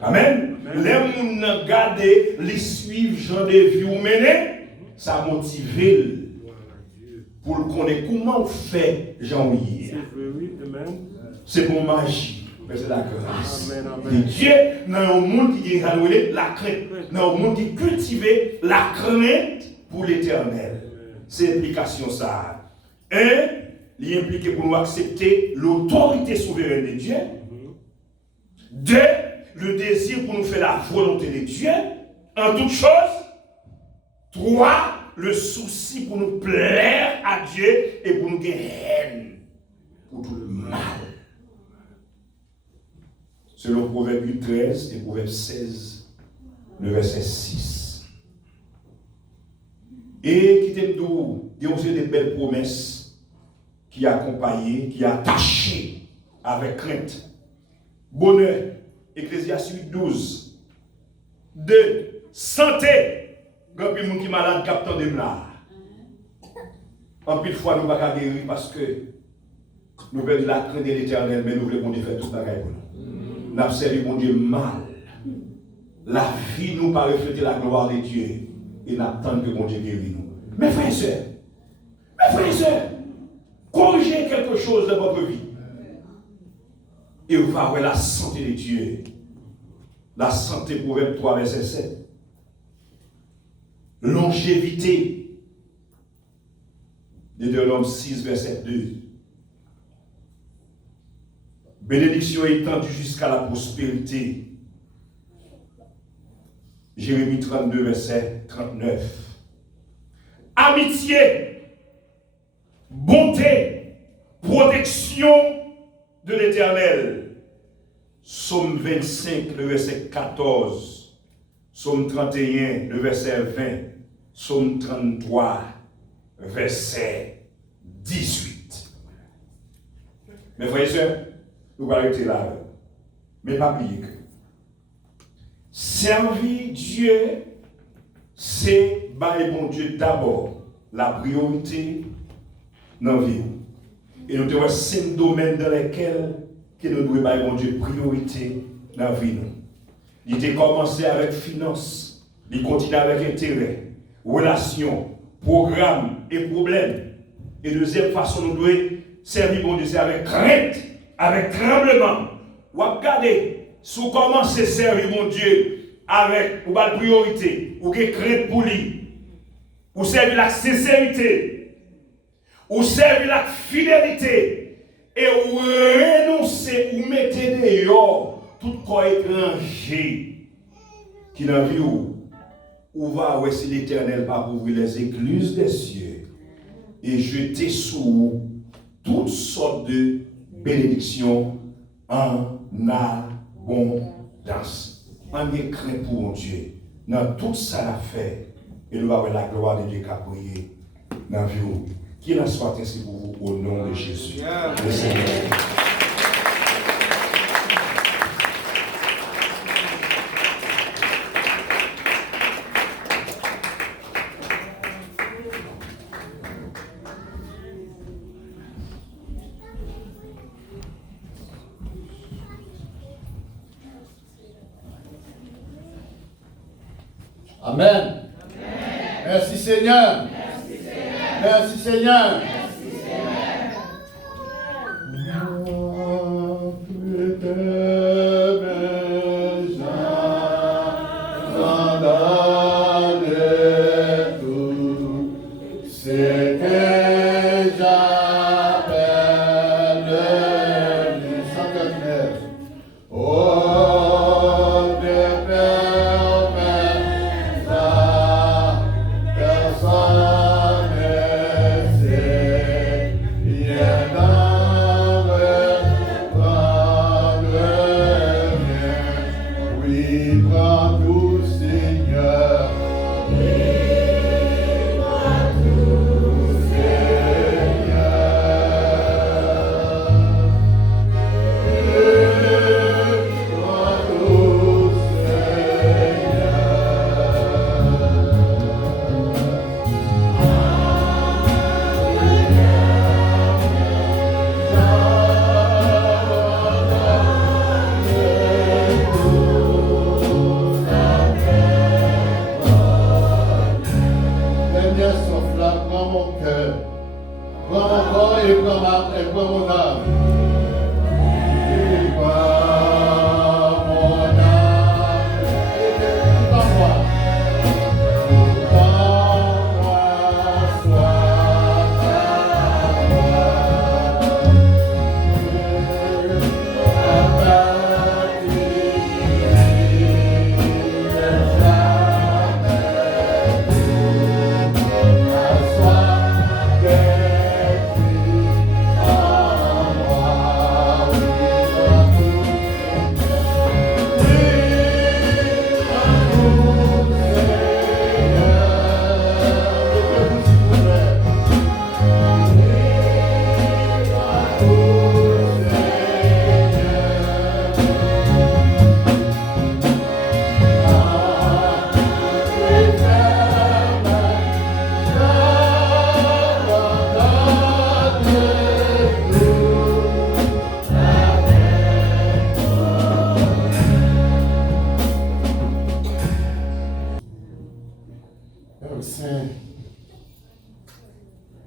Amen. Les moun garder, les suivre Jean de vie ou mener, ça motive pour le connaître comment on fait Jean hier. C'est pour magie. C'est la grâce de Dieu dans un monde qui est la crainte, dans un monde qui cultive la crainte pour l'éternel. C'est l'implication ça. Un, il implique pour nous accepter l'autorité souveraine de Dieu. Deux, le désir pour nous faire la volonté de Dieu en toutes choses. Trois, le souci pour nous plaire à Dieu et pour nous gagner haine pour tout le mal. Selon Proverbe 13 et Proverbe 16, le verset 6. Et qui t'aime d'où, il y a aussi des belles promesses qui accompagnent, qui attachent avec crainte. Bonheur, Ecclésiaste 8, 12. 2. Santé. Quand il y a des gens qui sont malades, captant des malades. En plus de fois, nous ne pouvons pas guérir parce que nous voulons la crainte de l'Éternel, mais nous voulons faire tout ça pour nous. Nous avons servi mon Dieu mal. La vie nous pas refléter la gloire de Dieu. Et nous attendons que mon Dieu guérisse nous. Mes frères et sœurs, corrigez quelque chose dans votre vie. Et vous allez avoir la santé de Dieu. La santé, Proverbe 3, verset 7. Longévité. Deutéronome 6, verset 2. Bénédiction étendue jusqu'à la prospérité. Jérémie 32, verset 39. Amitié, bonté, protection de l'Éternel. Psaume 25, le verset 14. Psaume 31, le verset 20. Psaume 33, verset 18. Mes frères et sœurs, nous allons arrêter là. Mais pas oublier que servir Dieu, c'est bailler bon Dieu d'abord la priorité dans la vie. Et nous avons 5 domaines dans lesquels nous devons bailler bon Dieu priorité dans la vie. Il a commencé avec finance, il continue avec intérêt, relations, programmes et problèmes. Et deuxième façon, nous devons servir bon Dieu, c'est avec crainte, avec tremblement. Ou regardez, si vous commencez à servir mon Dieu avec ou pas de priorité, ou que crainte pour lui, ou servir la sincérité, ou servir la fidélité, et ou renoncer ou mettre dehors tout corps étranger qui dans la vie ou va ouais si l'Éternel va ouvrir les écluses des cieux et jeter sous vous toutes sortes de bénédictions en abondance. En crainte pour mon Dieu. Dans tout ça la fait, et nous avons la gloire de Dieu qui a prié dans la vie. Qu'il en soit ainsi pour vous au nom de Jésus. Le Seigneur. Amen. Merci Seigneur. Merci Seigneur.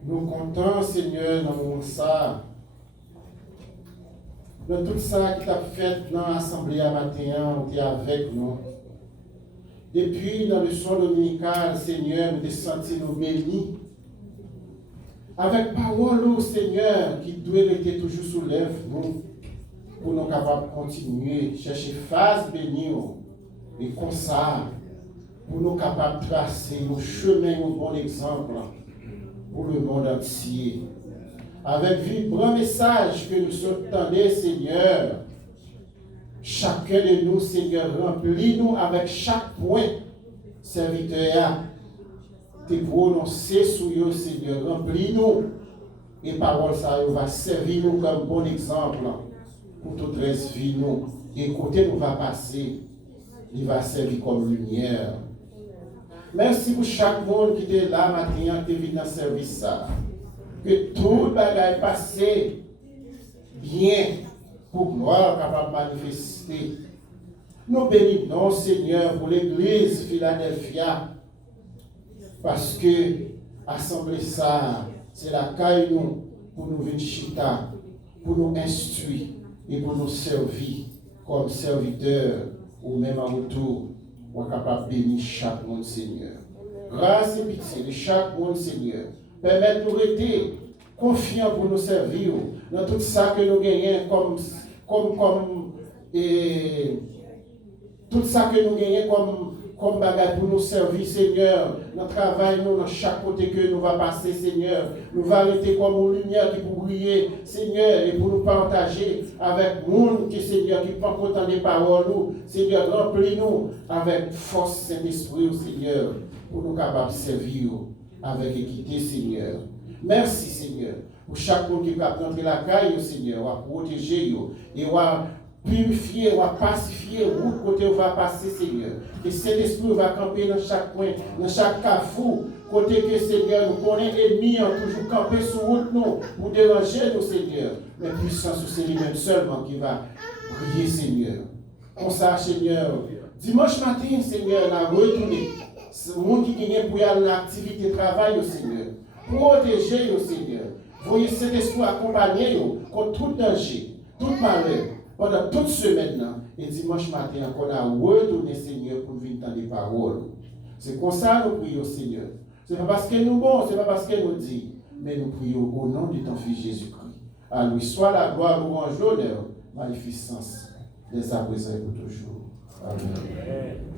Nous comptons, Seigneur, dans ça, dans tout ça qui t'a fait dans l'Assemblée à matin, tu es avec nous. Depuis, dans le soir dominical, Seigneur, nous te sentis nous bénis. Avec parole, Seigneur, qui doit être toujours sous l'œuvre, nous, pour nous capables de continuer, chercher face bénie, et comme ça, pour nous capables de tracer nos chemins, un bon exemple pour le monde entier. Avec vibrant message que nous entendons, Seigneur, chacun de nous, Seigneur, remplis-nous avec chaque point, serviteur, te prononcer sur eux, Seigneur, remplis-nous, et parole ça va servir nous comme bon exemple pour toute reste vie nous. Et côté nous va passer, il va servir comme lumière. Merci pour chaque monde qui est là maintenant, qui est venu dans le service. Que tout le bagage passe bien pour gloire capable de manifester. Nous bénissons, Seigneur, pour l'église Philadelphia. Parce que l'assemblée ça, c'est la caille nous pour nous venir chita, pour nous instruire et pour nous servir comme serviteurs ou même en retour on est capable de bénir chaque monde, Seigneur. Grâce et pitié de chaque monde, Seigneur. Permettre-nous de rester confiants pour nous servir dans tout ça que nous gagnons tout ça que nous gagnons comme bagage pour nous servir, Seigneur. Notre travail, nous, dans chaque côté que nous va passer, Seigneur. Nous va rester comme une lumière qui pour briller, Seigneur, et pour nous partager avec le monde qui, Seigneur, qui prend content des paroles, nous. Seigneur, remplis-nous avec force, Saint-Esprit, Seigneur, pour nous capables de servir avec équité, Seigneur. Merci, Seigneur, pour chaque monde qui va rentrer la caille, Seigneur, va protéger, et va purifier, va pacifier, où côté on va passer, Seigneur. Et cet esprit va camper dans chaque coin, dans chaque carrefour, côté que, Seigneur, nous connaissons ennemis, toujours camper sur route, nous, pour déranger nous, Seigneur. Mais puissance, c'est lui-même seulement qui va briller, Seigneur. Comme ça, Seigneur, dimanche matin, Seigneur, on a retourné. C'est le monde qui gagne pour y aller dans l'activité de travail, Seigneur. Protéger, Seigneur. Voyez cet esprit accompagner contre tout danger, tout malheur. Pendant toute semaine, et dimanche matin, on a retourné, Seigneur, pour venir entendre des paroles. C'est comme ça que nous prions, Seigneur. Ce n'est pas parce que nous bon, ce n'est pas parce que nous dit, mais nous prions au nom de ton Fils Jésus-Christ. À lui soit la gloire, louange, l'honneur, magnificence, dès à présent et pour toujours. Amen.